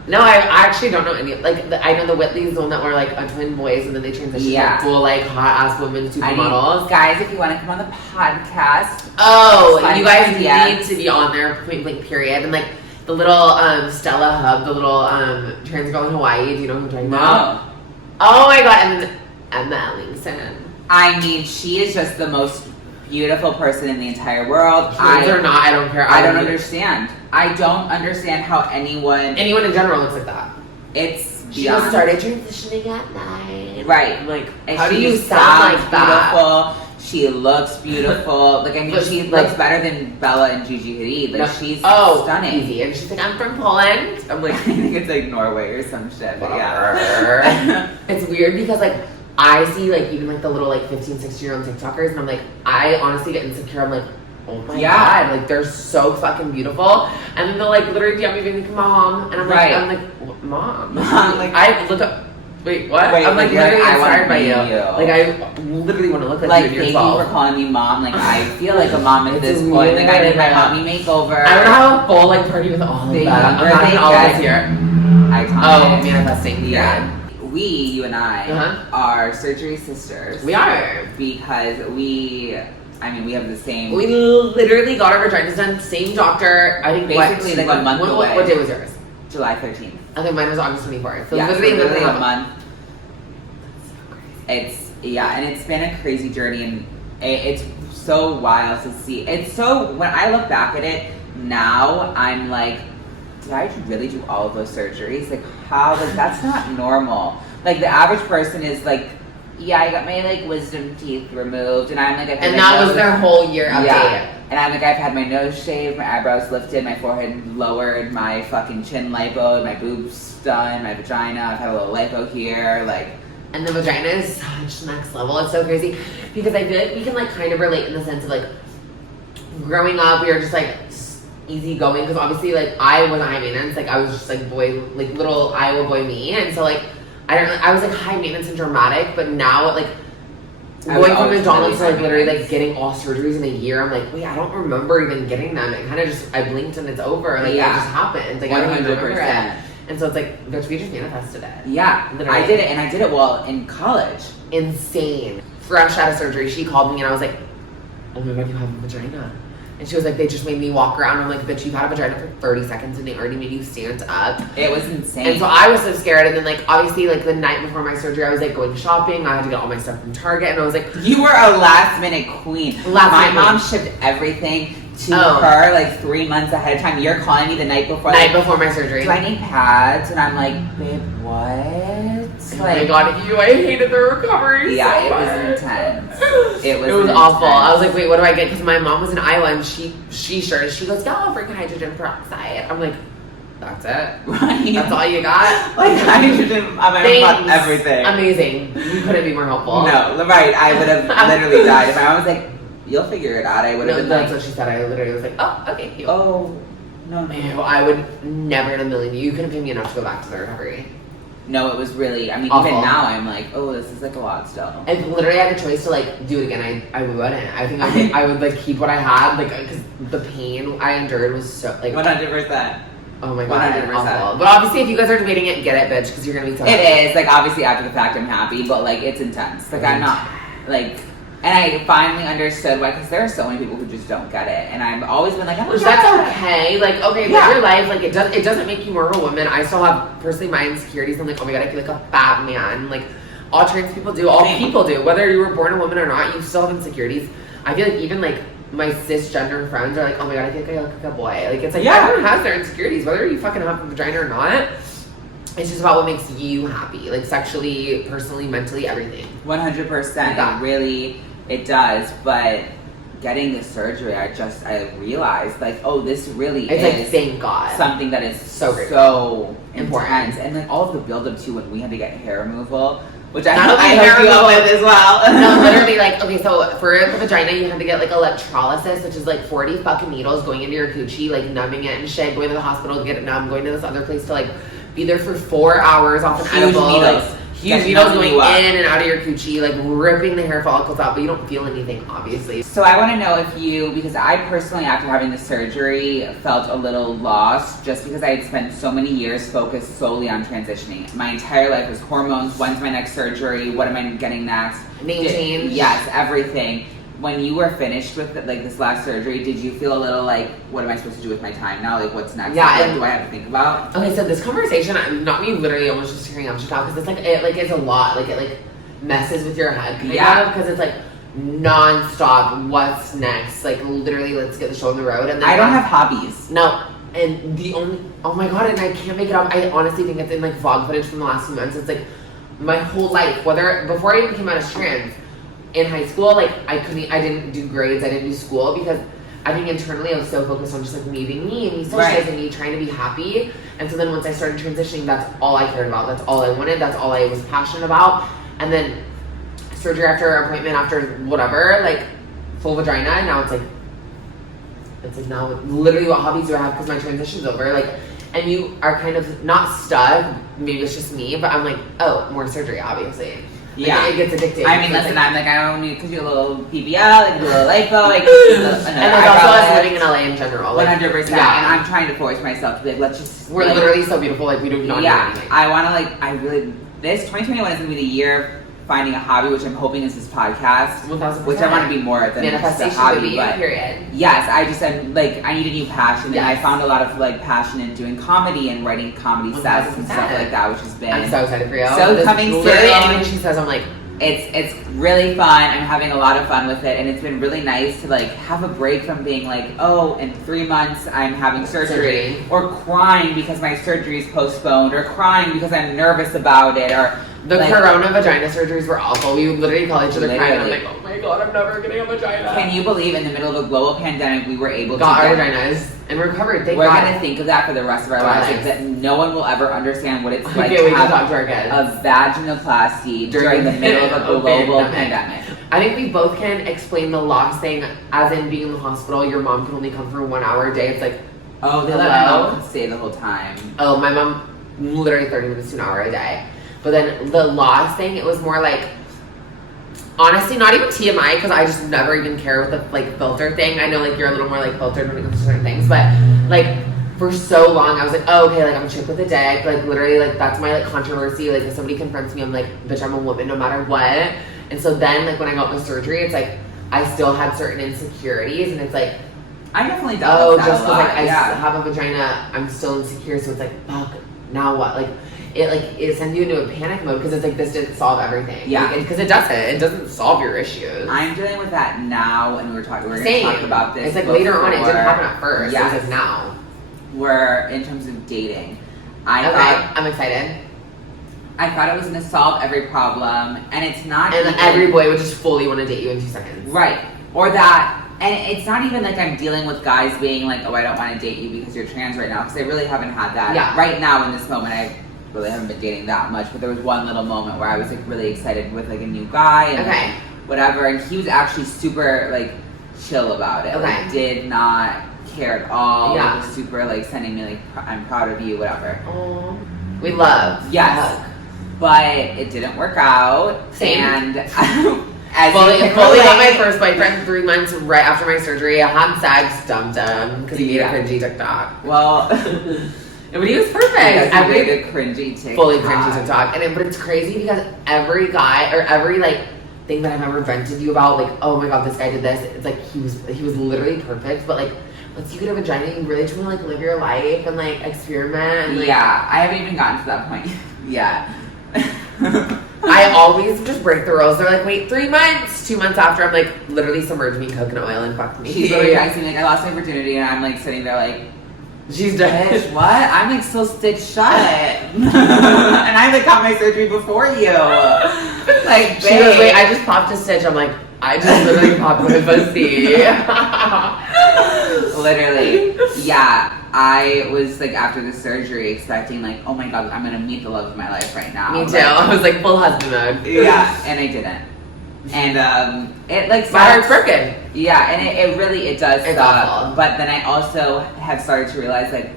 No, I actually don't know any. Like, I know the Whitleys, the one that were like a twin boys, and then they transitioned Yeah. to full like hot ass women I supermodels. need, guys, if you want to come on the podcast, Oh, Slide you guys into my need DMs. to be on there, point blank period. And like the little Stella Hub, the little trans girl in Hawaii. Do you know who I'm talking about? no. Oh my god, and Emma Ellingson. I mean, she is just the most beautiful person in the entire world. Trans or not, I don't care. I don't understand. I don't understand how anyone. Anyone in general looks like that. It's She beyond. just started transitioning at 9. Right. I'm like, And how do she you sounds sound like that? beautiful. She looks beautiful. Like, I mean, But, she like- looks better than Bella and Gigi Hadid. Like, No. she's Oh, stunning. easy. And she's like, I'm from Poland. I'm I like, think it's like Norway or some shit. But whatever. yeah. It's weird because like I see like even like the little like 15, 16-year-old TikTokers, and I'm like, I honestly get insecure. I'm like, oh my Yeah. god, like they're so fucking beautiful. And then they'll like literally DM me being like, mom, and I'm like, Right. mom, Mom, like- I look up. Wait, what? Wait, I'm like you're like, literally I wanna inspired by be you. you. Like I literally want to look like, Like, you thank you yourself. for calling me mom. Like, I feel like a mom at It's this point. Like, I need my weird. mommy makeover. I want to have a full like party with all of They- that. I'm or having they all get- this here. Iconic. Oh, manifesting. Yeah. We, you and I, Uh-huh. are surgery sisters. We are. Because we have the same. We literally got our vaginas done, same doctor. I think Basically, what, like, a month away. What day was yours? July 13th. Okay, mine was August 24th. So Yeah, literally, literally a month. month. And it's been a crazy journey, and it's so wild to see. It's so, when I look back at it now, I'm like, did I really do all of those surgeries? Like, how? Like, that's not normal. Like, the average person is like, yeah, I got my like wisdom teeth removed, and I'm like, I've had And my that was nose- their whole year update. Yeah. And I'm like, I've had my nose shaved, my eyebrows lifted, my forehead lowered, my fucking chin lipoed, my boobs done, my vagina, I've had a little lipo here, like. And the vagina is such next level. It's so crazy because I feel like we can like kind of relate in the sense of like growing up, we were just like easy going because obviously like I wasn't high maintenance. Like I was just like boy, like little Iowa boy me, and so like I was like high maintenance and dramatic, but now like I was going from always McDonald's to really like literally high like getting all surgeries in a year, I'm like, wait, I don't remember even getting them. It kind of just I blinked and it's over. Like Yeah. it just happened. Like I don't even remember it. 100%. And so it's like, bitch, we just manifested it. Yeah, Literally. I did it, and I did it well in college. Insane. Fresh out of surgery, she called me and I was like, oh my god, you have a vagina. And she was like, they just made me walk around. I'm like, bitch, you've had a vagina for 30 seconds and they already made you stand up. It was insane. And so I was so scared. And then like, obviously like the night before my surgery, I was like going shopping. I had to get all my stuff from Target. And I was like, You were a last minute queen. Last My minute mom queen. shipped everything to Oh. her like 3 months ahead of time. You're calling me the night before. night like, before my surgery. do I need pads? And I'm like, babe, what? Oh my god, I hated the recovery. Yeah, so it was much. intense. It was awful. intense. I was like, wait, what do I get? Because my mom was in Iowa and she goes, yeah, I'll bring hydrogen peroxide. I'm like, that's it? Right. That's all you got? Like hydrogen, I'm gonna fuck Thanks. everything. Amazing. You couldn't be more helpful. No, right. I would have literally died if I was like, you'll figure it out. I would have No, been that's like, what she said. I literally was like, oh, okay, cute. oh, no. Ew, I would never in a million. You couldn't pay me enough to go back to the recovery. No, it was really, I mean, Awful. even now I'm like, oh, this is like a lot still. If literally I had a choice to like do it again, I wouldn't. I think I would like keep what I had, like, because the pain I endured was so like 100%. oh my god, 100%. awful. But obviously, if you guys are debating it, get it, bitch, because you're gonna be so It happy. is, like, obviously after the fact I'm happy, but like, it's intense. Like, I'm not, like, and I finally understood why, because there are so many people who just don't get it, and I've always been like, oh my Which God. that's okay. Like, okay, Yeah. live your life. Like, it doesn't make you more of a woman. I still have personally my insecurities. I'm like, oh my god, I feel like a fat man. Like, all trans people do. All Same. people do. Whether you were born a woman or not, you still have insecurities. I feel like even like my cisgender friends are like, oh my god, I think I look like a boy. Like, it's like everyone has their insecurities, whether you fucking have a vagina or not. It's just about what makes you happy, like sexually, personally, mentally, everything. 100%. Yeah. It really, it does. But getting the surgery, I realized, like, oh, this really It's is like, thank God. something that is So great. so Important. intense. And like all of the build up to when we had to get hair removal, which I Not only hope hair you up removal- with as well. No, literally, like, okay, so for the vagina, you have to get, like, electrolysis, which is, like, 40 fucking needles going into your coochie, like, numbing it and shit, going to the hospital to get it numb, going to this other place to, like, be there for 4 hours off an Huge edible. needles. Like, huge Just needles numbing going you up. in and out of your coochie, like, ripping the hair follicles out, but you don't feel anything, obviously. So I want to know if you, because I personally, after having the surgery, felt a little lost just because I had spent so many years focused solely on transitioning. My entire life was hormones. When's my next surgery? What am I getting next? Name change. Yes, everything. When you were finished with like this last surgery, did you feel a little like, what am I supposed to do with my time now? Like, what's next? Yeah, Like, what and- do I have to think about? Okay, so this conversation, not me literally almost just tearing up to talk, because it's like, it's a lot, like, it, like, messes with your head, kind Yeah. of, because it's, like, non-stop, what's next? Like, literally, let's get the show on the road, and then I don't have hobbies. No, and the only, oh my god, and I can't make it up. I honestly think it's in like vlog footage from the last few months. It's like my whole life, before I even came out as trans, in high school, like I didn't do grades, I didn't do school because I think internally I was so focused on just like me being me and me socializing, me trying to be happy. And so then once I started transitioning, that's all I cared about. That's all I wanted. That's all I was passionate about. And then surgery after appointment after whatever, like full vagina, and now it's like now literally what hobbies do I have because my transition's over, like, and you are kind of not stuck, maybe it's just me, but I'm like, oh, more surgery, obviously. Like, Yeah. it gets addictive. I mean, It's listen, like, I'm like, I don't need, because you a little PBL, like, a little lipo, like, and and there's also us living in LA in general. Like, 100%. yeah. And I'm trying to force myself to be like, let's just. We're like, literally so beautiful, like we do not do anything. I want to, like, I really, this 2021 is going to be the year of finding a hobby, which I'm hoping is this podcast, 1000%. which I want to be more than just a Manifestation hobby, would be but period. yes, I'm like, I need a new passion, and I Yes. found a lot of like passion in doing comedy and writing comedy sets and stuff 1000%. like that, which has been I'm so excited for you. So This- coming literally soon. anything she says, I'm like, it's really fun. I'm having a lot of fun with it, and it's been really nice to like have a break from being like, oh, in 3 months I'm having surgery, or crying because my surgery is postponed, or crying because I'm nervous about it, or the like, corona vagina surgeries were awful. We would literally call each other crying, and I'm Literally. like, oh my god, I'm never getting a vagina. Can you believe in the middle of a global pandemic we were able Got to our get vaginas and recovered, thank we're God. gonna think of that for the rest of our lives, like, that no one will ever understand what it's I like can't to wait to have talk to our kids. a vaginoplasty during the middle of a global pandemic. I think we both can explain the loss thing, as in being in the hospital, your mom can only come for 1 hour a day. It's like, Oh, they Hello? let my mom stay the whole time. oh, my mom, literally 30 minutes to an hour a day. But then the loss thing, it was more like, honestly, not even TMI, because I just never even care with the like filter thing. I know like you're a little more like filtered when it comes to certain things, but like for so long I was like, oh, okay, like I'm a chick with a dick, like literally like that's my like controversy. Like if somebody confronts me, I'm like, bitch, I'm a woman no matter what. And so then like when I got my surgery, it's like I still had certain insecurities, and it's like, I definitely dealt oh, with that just a because lot. like I have a vagina, I'm still insecure. So it's like, fuck, now what? Like it sends you into a panic mode because it's like this didn't solve everything. Yeah. Because it doesn't. It doesn't solve your issues. I'm dealing with that now, and we're going to Same. talk about this. It's like later on, it didn't before- happen at first. Yes. It's like now. Where in terms of dating, I Okay, thought I'm excited. it was going to solve every problem, and it's not. And even, every boy would just fully want to date you in 2 seconds. right, or that. And it's not even like I'm dealing with guys being like, oh, I don't want to date you because you're trans right now, because I really haven't had that. Yeah. Right now in this moment, I really haven't been dating that much, but there was one little moment where I was like really excited with like a new guy and Okay. like, whatever, and he was actually super like chill about it. Okay. Like, did not care at all. Yeah. Was super like sending me like, I'm proud of you, whatever. Oh, we love. Yes. But it didn't work out. Same. And as fully you can got my relate- first boyfriend 3 months right after my surgery. I had sex, dumped him because he made Yeah. a cringy TikTok. Well, But he was perfect. because he Every made a cringy TikTok. fully cringy TikTok, but it's crazy because every guy or every like thing that I've ever vented you about, like, oh my god, this guy did this. It's like he was literally perfect, but like once you get a vagina, you really just want to like live your life and like experiment. And, like, Yeah, I haven't even gotten to that point yet. I always just break the rules. They're like, wait, 3 months, 2 months after, I'm like, literally submerge me in coconut oil and fuck me. She's literally texting me like, I lost my virginity, and I'm like sitting there like, She's dead. bitch, what? I'm like still stitched shut. And I like got my surgery before you. Like, She goes, babe. wait, I just popped a stitch. I'm like, I just literally popped my pussy. Literally, yeah. I was like after the surgery expecting like, oh my god, I'm gonna meet the love of my life right now. Me too. Like, I was like full husband mode. yeah, and I didn't. And it like My heart's sucks. broken. Yeah, and it really does It's suck. awful. But then I also have started to realize like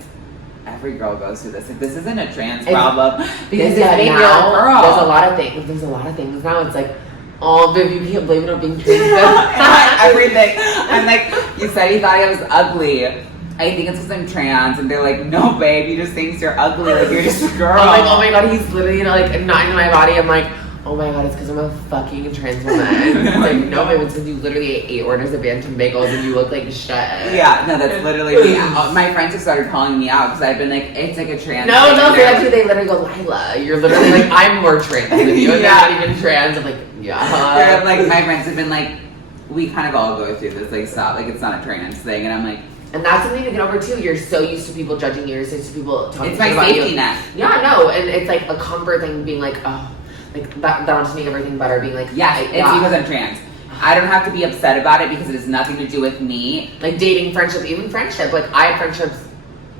every girl goes through this. Like this isn't a trans It's- problem. Because This is being now a girl. there's a lot of things. There's a lot of things now. It's like, oh, babe, you can't blame it on being trans. Everything. I'm like, you said you thought I was ugly. I think it's because I'm trans, and they're like, no, babe, you just think you're ugly, like you're just a girl. I'm like, oh my god, he's literally like not in my body. I'm like, oh my god, it's because I'm a fucking trans woman. It's like, no, babe, it's because you literally ate 8 orders of Bantam bagels and you look like shit. Yeah, no, that's literally me. My friends have started calling me out because I've been like, it's like a trans. No, thing. no, And they they're actually, they literally go, Lilah, you're literally like, I'm more trans than you, and Yeah. you're not even trans. I'm like, yeah. They're like, my friends have been like, we kind of all go through this, like, stop, like, it's not a trans thing. And I'm like, And that's something to get over too. You're so used to people judging you. You're so used to people talking it's my about safety you. net. Yeah, no, and it's like a comfort thing being like, oh, like that'll just make everything better. Being like, Yes, it's yeah. because I'm trans. I don't have to be upset about it because it has nothing to do with me. Like dating, friendship, even friendship. Like I have friendships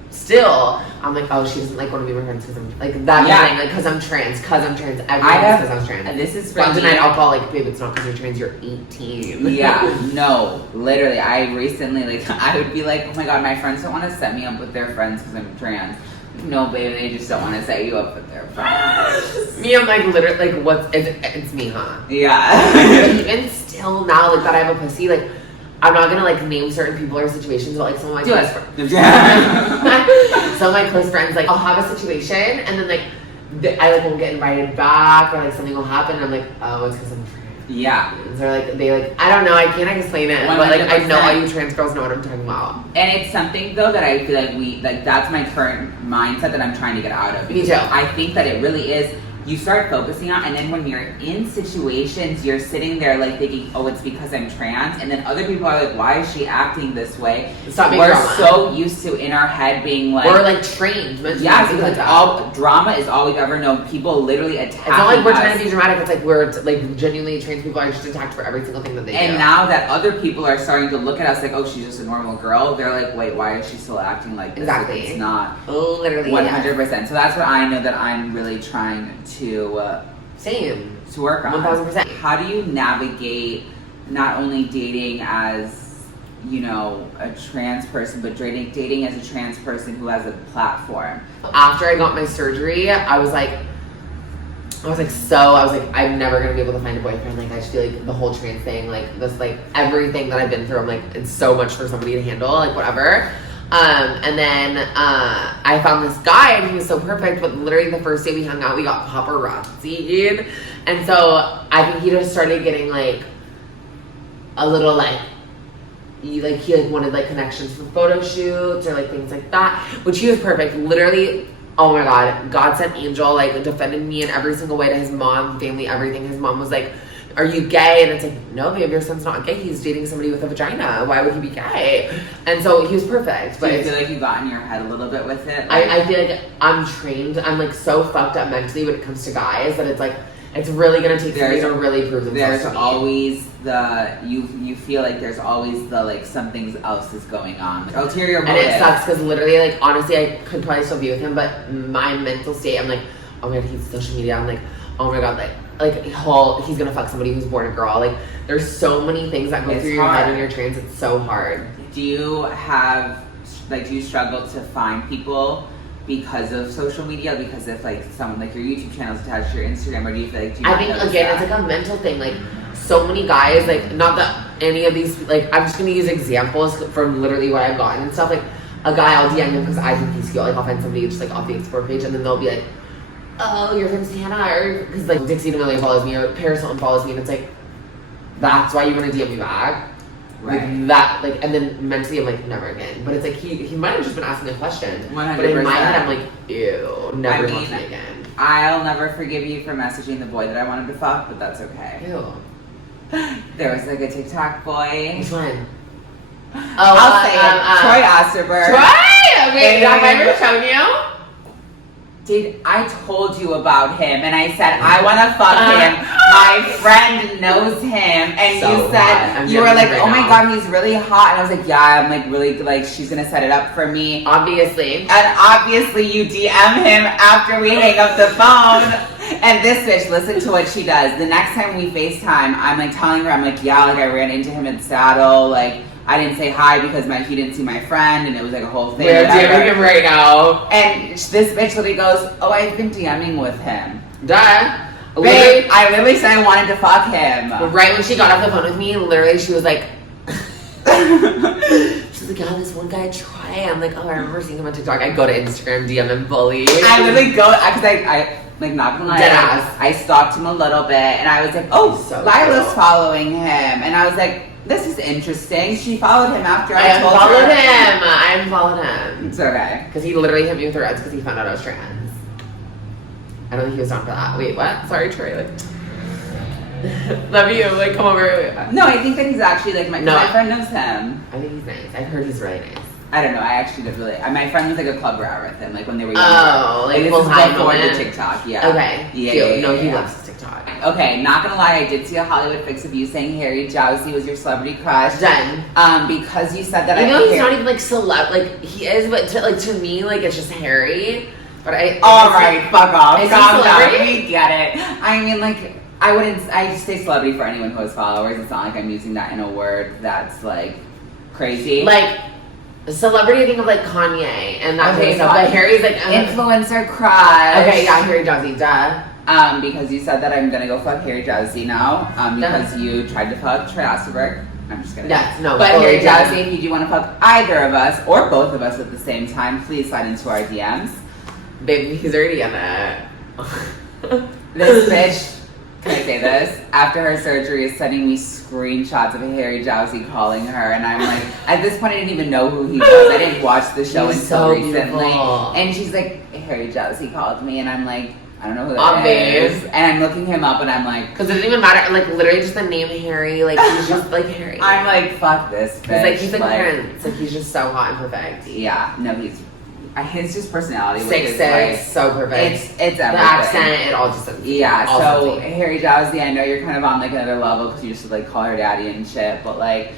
still. I'm like, oh, she doesn't like want to be my friends because I'm like that Yeah. thing, like because I'm trans, Everyone have- because I'm trans. And this is for Fun me. tonight alcohol, like, babe, it's not because you're trans, you're 18. Yeah, no, literally. I recently, like, I would be like, oh my god, my friends don't want to set me up with their friends because I'm trans. No, baby, they just don't want to set you up with their friends. Me, I'm like literally like, it's me, huh? Yeah. But even still now, like that I have a pussy, like I'm not gonna like name certain people or situations, but like some of my Do close it. friends, some of my close friends, like I'll have a situation and then like I like won't get invited back or like something will happen and I'm like, oh, it's because I'm trans. Yeah. Or like they like I don't know, I can't explain it, but like I know 100%. all you trans girls know what I'm talking about. And it's something though that I feel like that's my current mindset that I'm trying to get out of. Me too. I think that it really is. You start focusing on, and then when you're in situations, you're sitting there like thinking, "Oh, it's because I'm trans," and then other people are like, "Why is she acting this way?" Stop being We're drama. so used to in our head being like, We're like trained. mentally yeah, to think because like that. all drama is all we've ever known. People literally attack. It's not like we're trying to be dramatic. It's like we're like genuinely trans people are just attacked for every single thing that they do. And now that other people are starting to look at us like, "Oh, she's just a normal girl," they're like, "Wait, why is she still acting like this?" Like, Exactly. it's not. Literally, 100%. So that's what I know that I'm really trying Same. to work on. 1000%. How do you navigate not only dating as, you know, a trans person, but dating as a trans person who has a platform? After I got my surgery, I was like, I'm never gonna be able to find a boyfriend. Like, I just feel like the whole trans thing, like this, like everything that I've been through, I'm like, it's so much for somebody to handle, like whatever. And then I found this guy and he was so perfect, but literally the first day we hung out, we got paparazzi'd. And so I think he just started getting like a little like, he wanted like connections for photo shoots or like things like that, which he was perfect. Literally, oh my god, God sent angel, like defended me in every single way to his mom, family, everything. His mom was like, are you gay? And it's like, no, babe, your son's not gay. He's dating somebody with a vagina. Why would he be gay? And so he was perfect. Do But you feel like you got in your head a little bit with it? I feel like I'm trained. I'm like so fucked up mentally when it comes to guys that it's like, it's really gonna take somebody to really prove themselves There's to me. always the, you feel like there's always the, like, something else is going on. Like, ulterior motive. And it sucks because literally, like, honestly, I could probably still be with him, but my mental state, I'm like, oh my god, he's social media. I'm like, oh my god, he's gonna fuck somebody who's born a girl. Like, there's so many things that go through your head when you're trans. It's so hard. Do you struggle to find people because of social media, because if like someone like your YouTube channel is attached to your Instagram, or do you feel like I think again it's like a mental thing. Like, so many guys, like, not that any of these, like, I'm just gonna use examples from literally what I've gotten and stuff. Like, a guy, I'll DM him because I think he's cute. Like, I'll find somebody just like off the Explore page, and then they'll be like, oh, you're from Santa, or because like Dixie D'Amelio follows me, or Paris Hilton follows me, and it's like, that's why you want to DM me back. Right. Like that, like, and then mentally I'm like, never again. But it's like he might have just been asking a question. 100%. But in my head I'm like, ew, never talk to me again. I'll never forgive you for messaging the boy that I wanted to fuck, but that's okay. Ew. There was like a TikTok boy. Which one? I'll say it. Troy Osterberg. Troy! Wait, have I ever shown you? Dude, I told you about him, and I said I want to fuck him. My friend knows him, and So you said you were like, "Oh my god, he's really hot," and I was like, "Yeah, I'm like really like she's gonna set it up for me." Obviously. And obviously, you DM him after we hang up the phone. And this bitch, listen to what she does. The next time we FaceTime, I'm like telling her, I'm like, "Yeah, like I ran into him at Saddle, like." I didn't say hi because he didn't see my friend, and it was like a whole thing. We're DMing him right now. And this bitch literally goes, "Oh, I've been DMing with him." Duh. Babe, I literally said I wanted to fuck him. Right when she got off the phone with me, literally she was like, she's like, "Yeah, this one guy, Troy." I'm like, "Oh, I remember seeing him on TikTok." I go to Instagram, DM him fully. I literally go, because I like, not gonna lie, Deadass. I stalked him a little bit, and I was like, "Oh, So Lilah's cool. following him," and I was like, "This is interesting." She followed him after I told her. I unfollowed him. It's okay. Because he literally hit me with threads because he found out I was trans. I don't think he was down for that. Wait, what? Sorry, Troy. Like, love you. Like, come over. No, I think that he's actually like my friend knows him. I think he's nice. I've heard he's really nice. I don't know. I actually did really. My friend was like a club rat with him, like when they were younger. Oh, like this full is time before the moment? TikTok. Yeah. Okay. Yeah. Cute. Yeah, No, he yeah. loves his TikTok. Okay, not gonna lie, I did see a Hollywood fix of you saying Harry Jowsey was your celebrity crush. Done. Because you said that. You know, he's not even like celeb. Like, he is, but to me, like, it's just Harry. But All right, fuck off. Is he Calm down. celebrity? We get it. I mean, like, I just say celebrity for anyone who has followers. It's not like I'm using that in a word that's like crazy. like, celebrity, I think of like Kanye and that Okay, kind of stuff. But Harry's like, influencer crush. okay, yeah, Harry Jowsey, duh. Because you said that I'm gonna go fuck Harry Jowsey now. Because you tried to fuck Troy Osterberg. I'm just kidding. Yes, no. But fully Harry done. Jowsey, if you do want to fuck either of us or both of us at the same time, please slide into our DMs. Baby, he's already on it. This bitch, can I say this? After her surgery is sending me screenshots of Harry Jowsey calling her, and I'm like, at this point I didn't even know who he was. I didn't watch the show He's until so recently. beautiful. And she's like, Harry Jowsey called me, and I'm like, I don't know who that Obvious. is. And I'm looking him up, and I'm like, Because it didn't even matter, like, literally just the name Harry, like, he's just like Harry. I'm like, fuck this bitch. He's like Prince. Like, he's just so hot and perfect. Yeah, no, his just personality. 6'6", so perfect. It's everything. The accent, it all just Yeah, all so something. Harry Jowsey, I know you're kind of on like another level because you used to like call her daddy and shit, but like,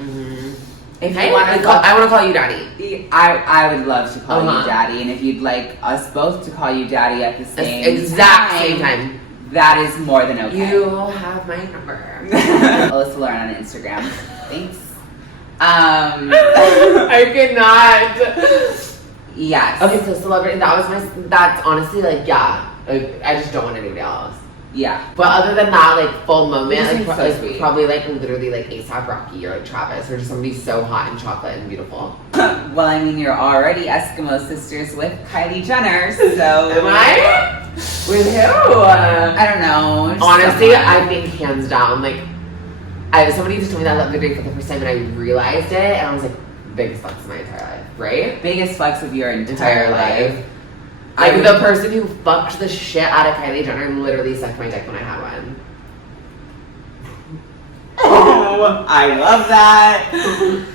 if I you want to want to call you daddy. I would love to call you Uh-huh. daddy, and if you'd like us both to call you daddy at the same Same time. that is more than okay. You have my number. Elissa Lorenn on Instagram. Thanks. I cannot. Yes. Okay, so celebrity, that's honestly, like, yeah. Like, I just don't want anybody else. Yeah. But other than that, like, full moment, Which like, seems so sweet. probably, like, literally, like, A$AP Rocky or, like, Travis, or just somebody so hot and chocolate and beautiful. Well, I mean, you're already Eskimo sisters with Kylie Jenner, so. Am I? With who? I don't know. Honestly, someone. I think hands down, like, somebody just told me that I love the drink for the first time, and I realized it, and I was like, biggest flex of my entire life, right? Biggest flex of your entire life. Like, the person who fucked the shit out of Kylie Jenner literally sucked my dick when I had one. Oh, I love that.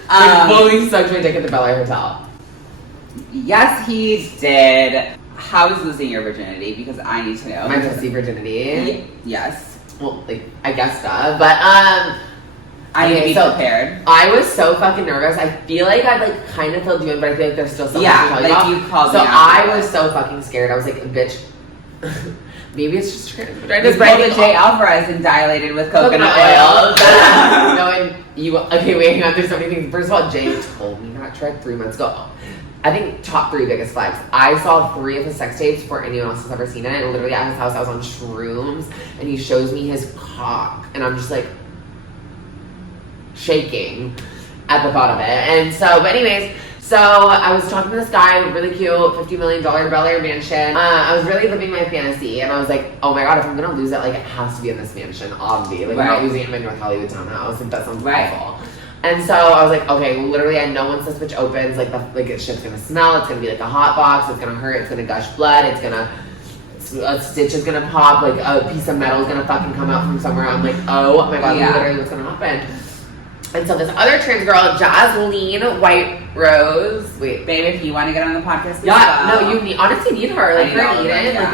Like, fully sucked my dick at the Bel Air Hotel. Yes, he did. How is losing your virginity? Because I need to know. My pussy virginity. Yes. Well, like, I guess duh. But, I need to be so prepared. I was so fucking nervous. I feel like I like kind of filled you in, but I feel like there's still something to tell you like about. you called So me I after was so fucking scared. I was like, bitch. Maybe it's just trans Just vaginas. pulled a J. Alvarez and dilated with coconut oil. No, and okay, wait, hang on. There's so many things. First of all, Jay told me that trick 3 months ago. I think top 3 biggest flex. I saw 3 of his sex tapes before anyone else has ever seen it. And literally at his house, I was on shrooms, and he shows me his cock, and I'm just like shaking at the thought of it. And so, but anyways. So I was talking to this guy, really cute, $50 million Bel Air mansion. I was really living my fantasy, and I was like, oh my god, if I'm gonna lose it, like it has to be in this mansion, obviously. Like I'm not losing it in my North Hollywood townhouse. Like that sounds awful. And so I was like, okay, literally I know once this bitch opens, like the shit's gonna smell, it's gonna be like a hot box, it's gonna hurt, it's gonna gush blood, a stitch is gonna pop, like a piece of metal is gonna fucking come out from somewhere. I'm like, oh my god, literally what's gonna happen? And so this other trans girl, Jasleen White Rose. Wait, babe, if you want to get on the podcast, no, you honestly need her. Like her and Eden, yeah. like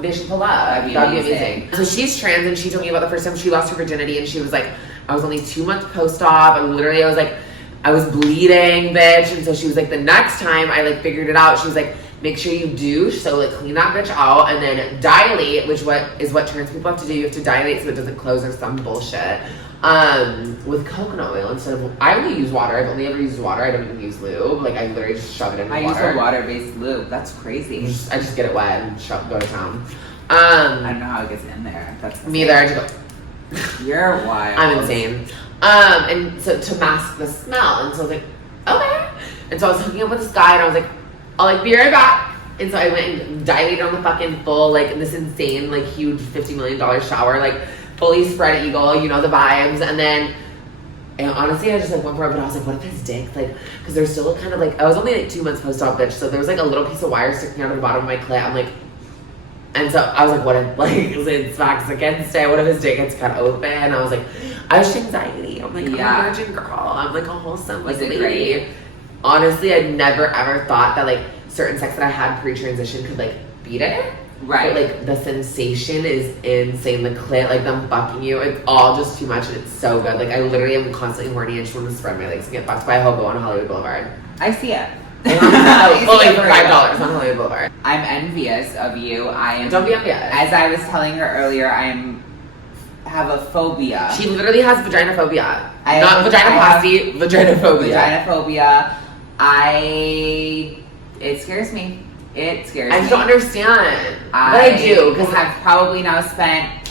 they should pull up. That'd be amazing. So she's trans, and she told me about the first time she lost her virginity, and she was like, I was only 2 months post-op, and literally I was bleeding, bitch. And so she was like, the next time I like figured it out, she was like, make sure you douche, so like clean that bitch out, and then dilate, which is what trans people have to do. You have to dilate so it doesn't close or some bullshit. With coconut oil instead of, I only use water. I've only ever used water. I don't even use lube. Like I literally just shove it in water. I use a water-based lube. That's crazy. I just get it wet and go to town. I don't know how it gets in there. That's me either. I just go. You're wild. I'm insane. And so to mask the smell, and so I was like, okay. And so I was hooking up with this guy, and I was like, I'll like be right back. And so I went and dilated on the fucking full, like this insane, like huge $50 million shower, like fully spread eagle, you know the vibes. And then, and honestly, I just like went for it, but I was like, what if his dick, like, because there's still kind of like, I was only like 2 months post-op, bitch, so there was like a little piece of wire sticking out of the bottom of my clit. I'm like, and so I was like, what if, like, it smacks against it? What if his dick gets cut open? I was like, I was anxiety. I'm like, I'm a virgin girl. I'm like a wholesome like lady. Great? Honestly, I never ever thought that like certain sex that I had pre-transition could like beat it. Right. But like the sensation is insane. The clit, like them fucking you, it's all just too much, and it's so good. Like I literally am constantly horny and just want to spread my legs and get fucked by a hobo on Hollywood Boulevard. I see it. Well, like for $5 on Hollywood Boulevard. I'm envious of you. I am. Don't be envious. As I was telling her earlier, have a phobia. She literally has vagina phobia. Not vaginoplasty, vagina phobia. Vagina phobia. It scares me. It scares me. I don't understand. But I do. Because I've probably now spent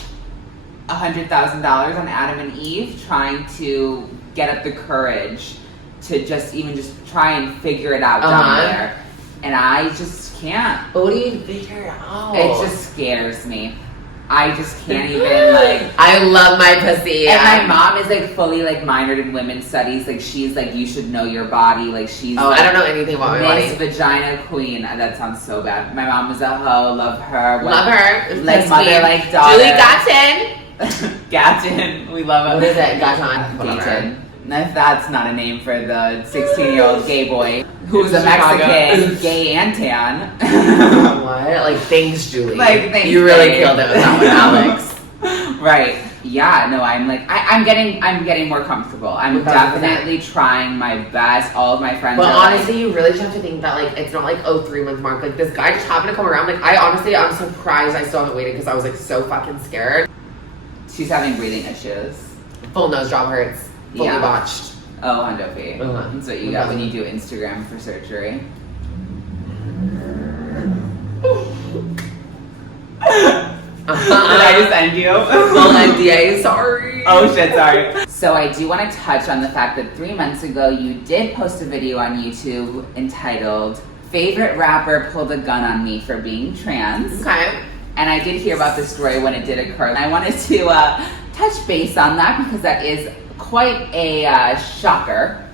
$100,000 on Adam and Eve trying to get up the courage to just try and figure it out down there. And I just can't. But what do you figure out? It just scares me. I just can't even like. I love my pussy. And my mom is like fully like minored in women's studies. Like she's like, you should know your body. Like she's. Oh, like, I don't know anything about my body. Miss Vagina Queen. That sounds so bad. My mom is a hoe. Love her. Love her. Like mother, like daughter. Julie Gatton. Gatton. We love her. What is it? Gatton. Gatton. If that's not a name for the 16-year-old gay boy who's a Mexican, gay and tan. What? Like, thanks, Julie. Like, thanks, you really killed it with that one, Alex. Right. Yeah. No. I'm like, I'm getting more comfortable. I'm definitely trying my best. All of my friends. But are honestly, you really just have to think that like it's not like 3-month mark. Like this guy just happened to come around. Like I'm surprised I still haven't waited because I was like so fucking scared. She's having breathing issues. Full nose job hurts. Fully botched. Oh, Hundo P. That's what you got when you do Instagram for surgery. Did I just end you? Well, NDA, sorry. Oh shit, sorry. So I do want to touch on the fact that 3 months ago you did post a video on YouTube entitled "Favorite Rapper Pulled a Gun on Me for Being Trans." Okay. And I did hear about this story when it did occur. And I wanted to touch base on that because that is quite a shocker.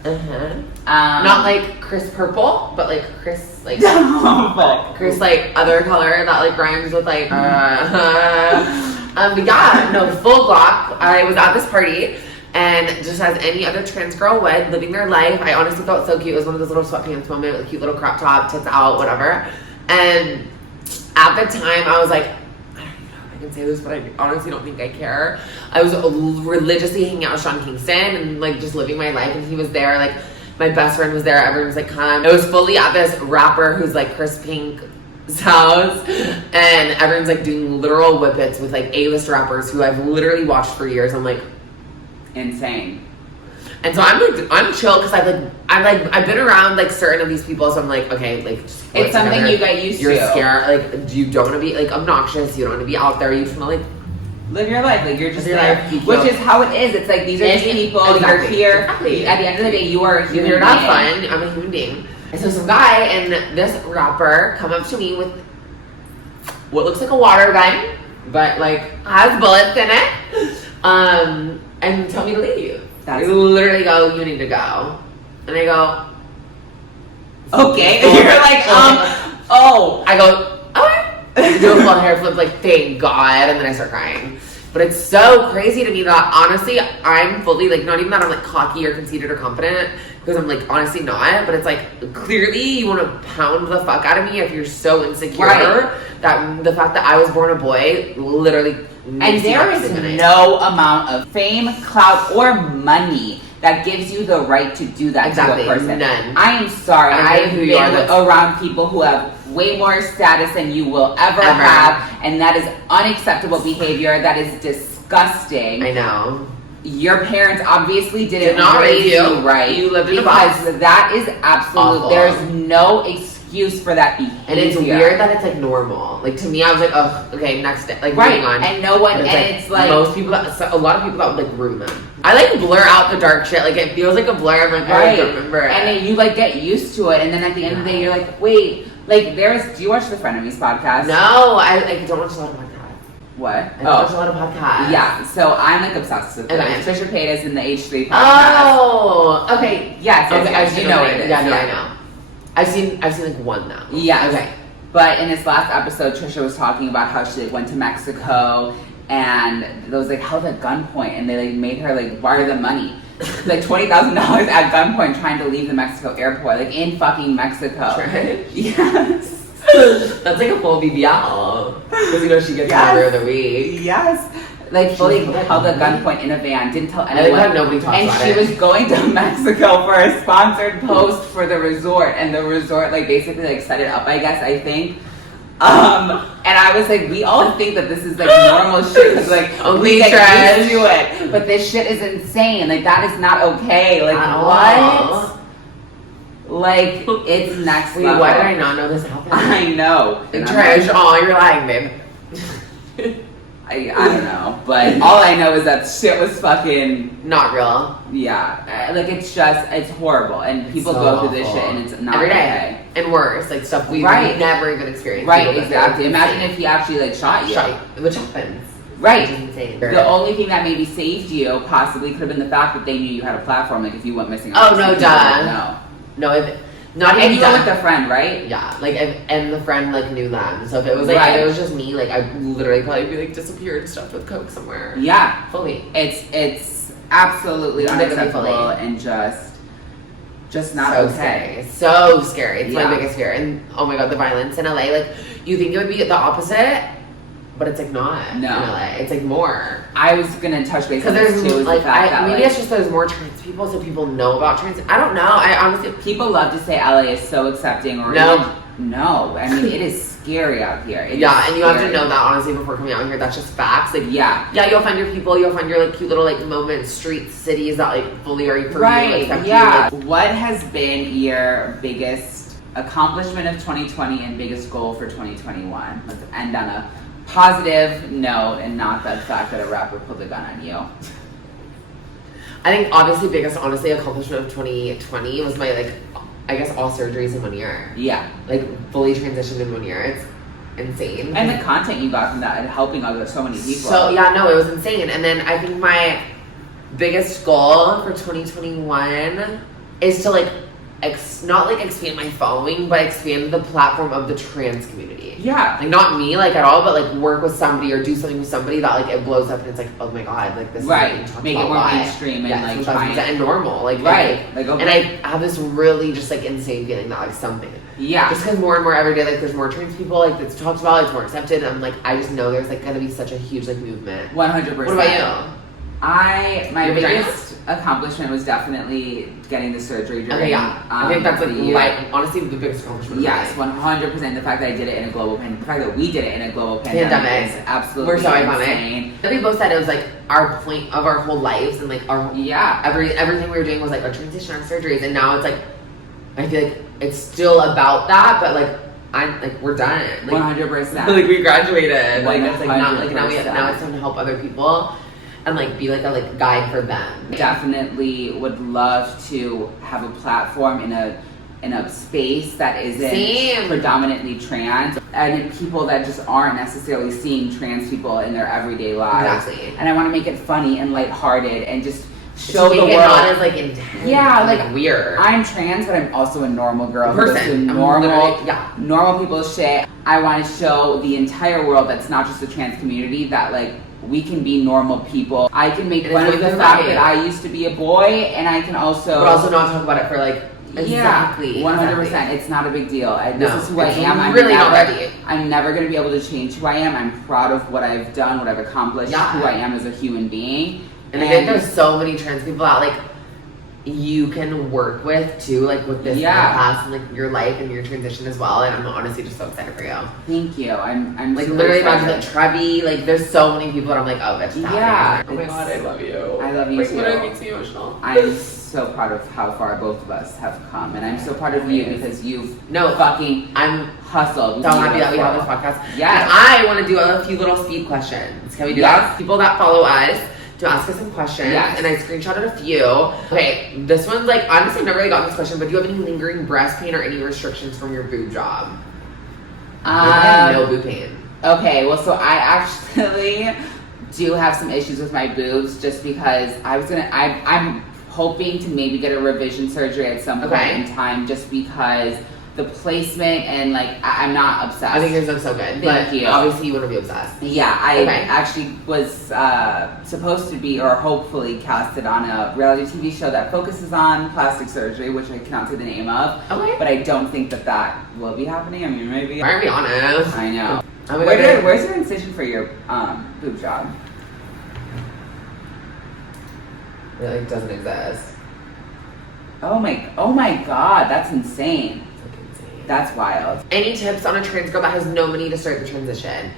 Not like Chris Purple, but like Chris like Chris like other color that like rhymes with like but yeah, no, full Glock. I was at this party and just as any other trans girl would, living their life. I honestly felt so cute. It was one of those little sweatpants moment with a cute little crop top, tits out, whatever. And at the time I was like, I can say this, but I honestly don't think I care. I was religiously hanging out with Sean Kingston and like just living my life, and he was there. Like my best friend was there. Everyone was like, "Come." I was fully at this rapper who's like Chris Pink house, and everyone's like doing literal whippets with like A-list rappers who I've literally watched for years. I'm like, insane. and so I'm chill because I've been around like certain of these people, so I'm like, okay, like just It's something you get used to. You're scared, like you don't want to be like obnoxious. You don't want to be out there. You just want to like live your life. Like you're just Live your there, life, you which feel- is how it is. It's like these are just people. You're Exactly. here. Exactly. At the end of the day, you are a If human you're not being. fun, I'm a human being. And so some guy and this rapper come up to me with what looks like a water gun, but like has bullets in it, and tell me to leave. They literally go, you need to go. And I go, Okay. And you're like, oh. I go, okay. Do a full hair flip, like, thank God. And then I start crying. But it's so crazy to me that honestly, I'm fully like, not even that I'm like cocky or conceited or confident, because I'm like honestly not, but it's like clearly you want to pound the fuck out of me if you're so insecure that the fact that I was born a boy literally And there is no amount of fame, clout, or money that gives you the right to do that to a person. None. I am sorry. I I've who you are, been that's- around people who have way more status than you will ever have, and that is unacceptable behavior. That is disgusting. I know. Your parents obviously didn't Did not raise you. right. You lived in a because box. that is absolute. Awful. There's no excuse for that behavior. And it's weird that it's like normal. Like to me, I was like, oh, okay, next day, like right. moving on. And no one, But and it's like most people, a lot of people that would like ruin them. I like blur out the dark shit. Like it feels like a blur. I'm like, I don't remember it. And then you like get used to it, and then at the end of the day, you're like, wait, like there's. Do you watch the Frenemies podcast? No, I don't watch a lot of podcasts. What? I don't watch a lot of podcasts. Yeah. So I'm like obsessed with it. Okay. It's Fisher Paytas in the H3 podcast. Oh, okay. Yes. Okay, Yes, you know what it is. Yeah, no, I know. I've seen like one now. Yeah. Okay. But in this last episode, Trisha was talking about how she like, went to Mexico and it was like held at gunpoint, and they like made her like wire the money, like $20,000 at gunpoint, trying to leave the Mexico airport, like in fucking Mexico. Right? Yes. That's like a full BBL. Because you know she gets out of the week. Yes. Like fully held at gunpoint in a van, didn't tell I anyone. like how nobody talks and about she it. was going to Mexico for a sponsored post for the resort, and the resort like basically like set it up, I guess, I think. And I was like, we all think that this is like normal shit because like Only we get trash. used to it, but this shit is insane. Like that is not okay. Like At what? all. Like it's next Wait, level. why did I not know this happened? I know. And I'm Trash. like, Oh, you're lying, babe. I don't know, but all I know is that shit was fucking. Not real. Yeah, like it's horrible, and people So go through this awful. shit, and it's not Every okay. day. And worse, like stuff we've Right. never even experienced. Right, People exactly. that Imagine if he actually like shot you. which happens. Right. Which is insane. The only thing that maybe saved you possibly could have been the fact that they knew you had a platform. Like if you went missing. Oh, no, duh. No. No, not And even you were done. with a friend, right? Yeah, like and the friend like knew them. So if it was like Right. if it was just me, like I'd literally probably be like disappeared, stuffed with coke somewhere. Yeah. Fully. It's absolutely Literally unacceptable fully. and just not So okay. scary. So scary. It's Yeah. my biggest fear. And oh my god, the violence in LA, like you think it would be the opposite, but it's like not No. in LA. It's like more. I was gonna touch base on Because this there's too. Is like the fact that, maybe like, it's just there's more trans people, so people know about trans. I don't know. I honestly people love to say LA is so accepting, or No. even- no. I mean, it is scary out here. It is and you have to scary. know that honestly before coming out here. That's just facts. Like Yeah. you'll find your people, you'll find your like cute little like moments, streets, cities that like fully are for you, Right. accept Yeah. you. Like, What has been your biggest accomplishment of 2020 and biggest goal for 2021? Let's end on a positive note and not the fact that a rapper pulled a gun on you. I think obviously biggest honestly accomplishment of 2020 was my like I guess all surgeries in 1 year. Yeah. Like fully transitioned in 1 year. It's insane. And the content you got from that and helping so many people. So yeah, no, it was insane. And then I think my biggest goal for 2021 is to like not like expand my following, but expand the platform of the trans community. Yeah. Like not me like at all, but like work with somebody or do something with somebody that like it blows up and it's like, oh my god, like this Right. is being talked Make it about more why. mainstream and Yes, like 1000% trying. and normal. Like Right. Like, and okay. I have this really just like insane feeling that like something Yeah. just because more and more every day like there's more trans people like it's talked about, it's more accepted. I'm like I just know there's like gonna be such a huge like movement. 100%. What about you? My Your vagina? biggest accomplishment was definitely getting the surgery during. Okay, yeah. I think that's the year. like honestly the biggest accomplishment. Yes, 100%. The fact that I did it in a global the fact that we did it in a global pandemic is absolutely We're so insane. iconic. We both said it was like our point of our whole lives and like our Yeah. everything we were doing was like our transition, our surgeries, and now it's like I feel like it's still about that, but like we're done. Like, 100%. Like we graduated. Like it's like now like now now it's time to help other people and like be like a guide for them. Definitely would love to have a platform in a space that isn't Same. predominantly trans and people that just aren't necessarily seeing trans people in their everyday lives. Exactly. And I want to make it funny and lighthearted and just show to the make world. it not as like intense. Yeah, and, like weird. I'm trans, but I'm also a normal girl. who goes Person. through I'm normal, literally- yeah. normal people's shit. I want to show the entire world that's not just the trans community that like we can be normal people. I can make And fun it's of the like fact right. that I used to be a boy, and I can also but also not talk about it for like exactly 100%. It's not a big deal. This No, is who I it's am. really not ready. I'm never going to be able to change who I am. I'm proud of what I've done, what I've accomplished, Yeah. who I am as a human being. And I think there's so many trans people out like you can work with too, like with this class and like your life and your transition as well. And I'm honestly just so excited for you. Thank you. I'm Like super literally excited. imagine that Trevi, like there's so many people that I'm like, oh bitch, it's Yeah, happening. Oh my god, I love you. I love you like, too. Literally makes me emotional. I'm so proud of how far both of us have come, and I'm so proud of you because you've I'm hustled. so happy that we have this podcast. Yes. And I want to do a few little speed questions. Can we do that? People that follow us to ask us some questions. Yes. And I screenshotted a few. Okay, this one's like, honestly, I've never really gotten this question, but do you have any lingering breast pain or any restrictions from your boob job? I have no boob pain. Okay, well, so I actually do have some issues with my boobs just because I'm hoping to maybe get a revision surgery at some point in time just because the placement and like I'm not obsessed. I think yours looks so good. Thank you. Obviously you want to be obsessed. Yeah, I actually was supposed to be or hopefully casted on a reality TV show that focuses on plastic surgery, which I cannot say the name of. Okay. But I don't think that will be happening. I mean, maybe. Why are we honest? I know. Oh my God. Where's your incision for your boob job? It like doesn't exist. Oh my god, that's insane. That's wild. Any tips on a trans girl that has no money to start the transition?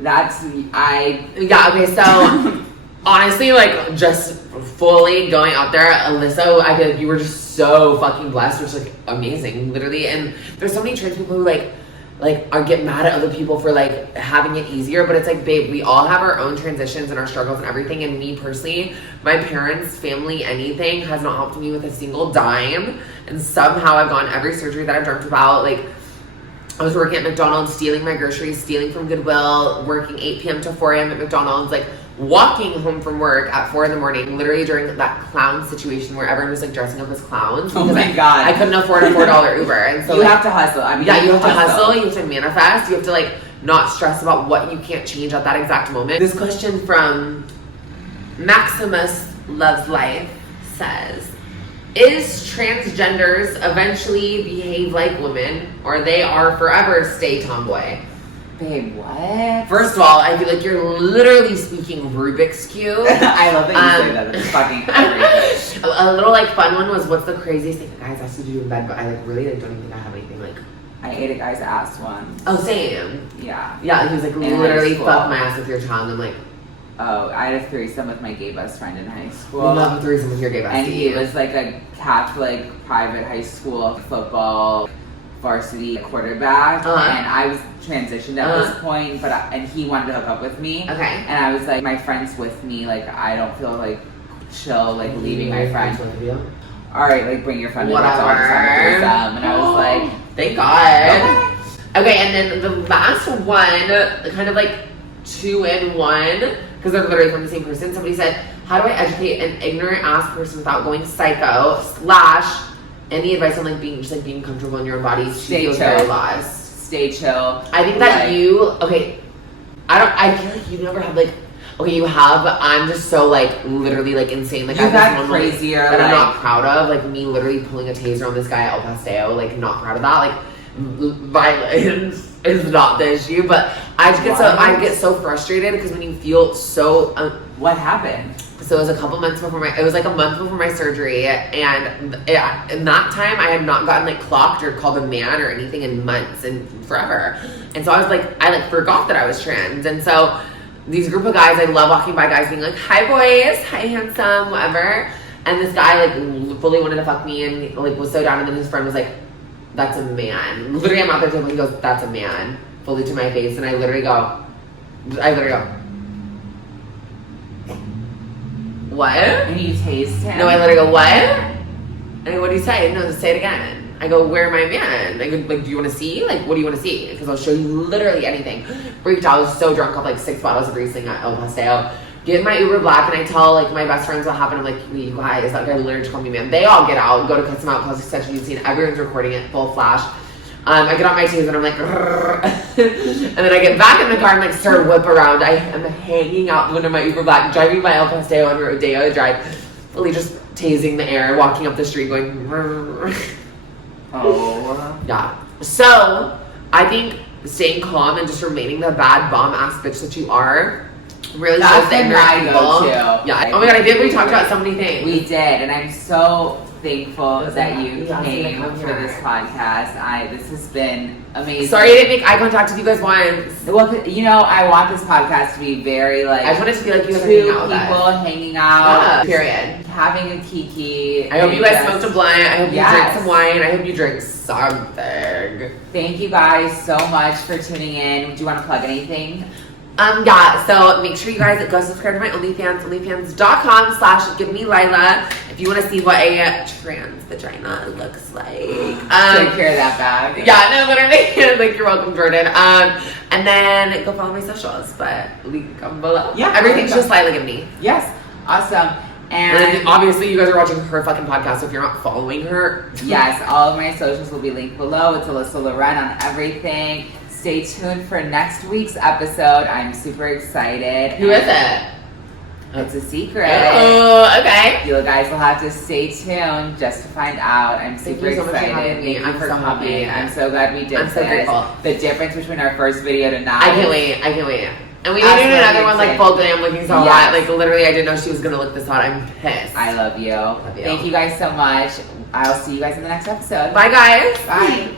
Yeah, okay, so honestly, like just fully going out there, Elissa, I feel like you were just so fucking blessed, which is like amazing, literally. And there's so many trans people who like get mad at other people for like having it easier, but it's like, babe, we all have our own transitions and our struggles and everything. And me personally, my parents, family, anything has not helped me with a single dime. And somehow I've gotten every surgery that I've dreamt about. Like I was working at McDonald's, stealing my groceries, stealing from Goodwill, working 8 p.m. to 4 a.m. at McDonald's, like walking home from work at 4 a.m, literally during that clown situation where everyone was like dressing up as clowns. Oh my god. I couldn't afford a $4 Uber. And so you have to hustle. I mean, yeah, you have to hustle, you have to manifest, you have to like not stress about what you can't change at that exact moment. This question from Maximus Loves Life says, is transgenders eventually behave like women or they are forever stay tomboy? Babe, what? First of all, I feel like you're literally speaking Rubik's Cube. I love that you say that. It's fucking everything. A little like fun one was, what's the craziest thing guys asked you to do in bed, but I like really like don't even think I have anything like. I ate a guy's ass once. Oh, same. Yeah. Yeah, he was like In literally high school. fuck my ass with your child. I'm like, Oh, I had a threesome with my gay best friend in high school. we love a threesome with your gay bestie. And he was like a Catholic private high school football varsity quarterback. And I was transitioned at this point, and he wanted to hook up with me. Okay. And I was like, my friend's with me, like I don't feel like chill, like leaving my friend. Alright, like bring your friend. Whatever. And I was like, thank God. Okay, and then the last one, kind of like 2 in 1, because they're literally from the same person. Somebody said, how do I educate an ignorant ass person without going psycho / any advice on like being comfortable in your own body? She Stay feels chill. very lost. Stay chill. I think that I feel like you never had like, okay, you have, but I'm just so like literally like insane. Like You've I've had crazier, that I'm like- not proud of. Like me literally pulling a taser on this guy at El Paseo, like not proud of that. Like violence is not the issue, but I get so frustrated because when you feel so What happened? So it was a couple months before it was like a month before my surgery, and in that time I had not gotten like clocked or called a man or anything in months and forever. And so I was like, I like forgot that I was trans. And so these group of guys, I love walking by guys being like, hi boys, hi handsome, whatever. And this guy like fully wanted to fuck me and like was so down, and then his friend was like, that's a man. Literally I'm out there table, he goes, that's a man, fully to my face, and I literally go, what? And you taste him? No, I literally go, what? And I go, what do you say? No, say it again. I go, where am I, man? I go, like, do you want to see? Like, what do you want to see? Because I'll show you literally anything. Freaked out. I was so drunk off like 6 bottles of Riesling at El Paseo. Get in my Uber Black, and I tell like my best friends what happened. I'm like, you guys, that guy literally just called me man. They all get out, go to cuss him out, cause such a scene. Everyone's recording it, full flash. I get on my taser and I'm like, and then I get back in the car and like start whip around. I am hanging out in one of my Uber Black, driving by El Paseo on Rodeo Drive, fully just tasing the air, walking up the street going, oh. Yeah. So I think staying calm and just remaining the bad bomb ass bitch that you are really shows the ignorant people. Yeah. Oh my god, I did. We talked about so many things. We did, and I'm so thankful that you came for this podcast. This has been amazing. Sorry I didn't make eye contact with you guys once. Well, you know, I want this podcast to be very like, I just want it to be like you guys two hanging out people hanging out. Yeah, period. Having a kiki. I hope you guys smoked a blunt. I hope you Yes. drink some wine. I hope you drink something. Thank you guys so much for tuning in. Do you want to plug anything? Yeah, so make sure you guys go subscribe to my OnlyFans, onlyfans.com/GiveMeLilah, if you want to see what a trans vagina looks like. Take care of that bag. Yeah, no, literally. Like, you're welcome, Jordan. And then go follow my socials, but link them below. Yeah. Everything's just Lilah Gibney. Yes. Awesome. And then obviously you guys are watching her fucking podcast, so if you're not following her. Yes, all of my socials will be linked below. It's Elissa Lorenn on everything. Stay tuned for next week's episode. I'm super excited. Who is it? It's a secret. Oh, okay. You guys will have to stay tuned just to find out. I'm super Thank you so much for excited. having me. Thank you I'm for so coming. happy. I'm so glad we did I'm so this. grateful. The difference between our first video to now. I can't wait. And we need to do another one like full glam looking so hot. Like literally I didn't know she was gonna look this hot. I'm pissed. I love you. Love you. Thank you guys so much. I'll see you guys in the next episode. Bye guys. Bye.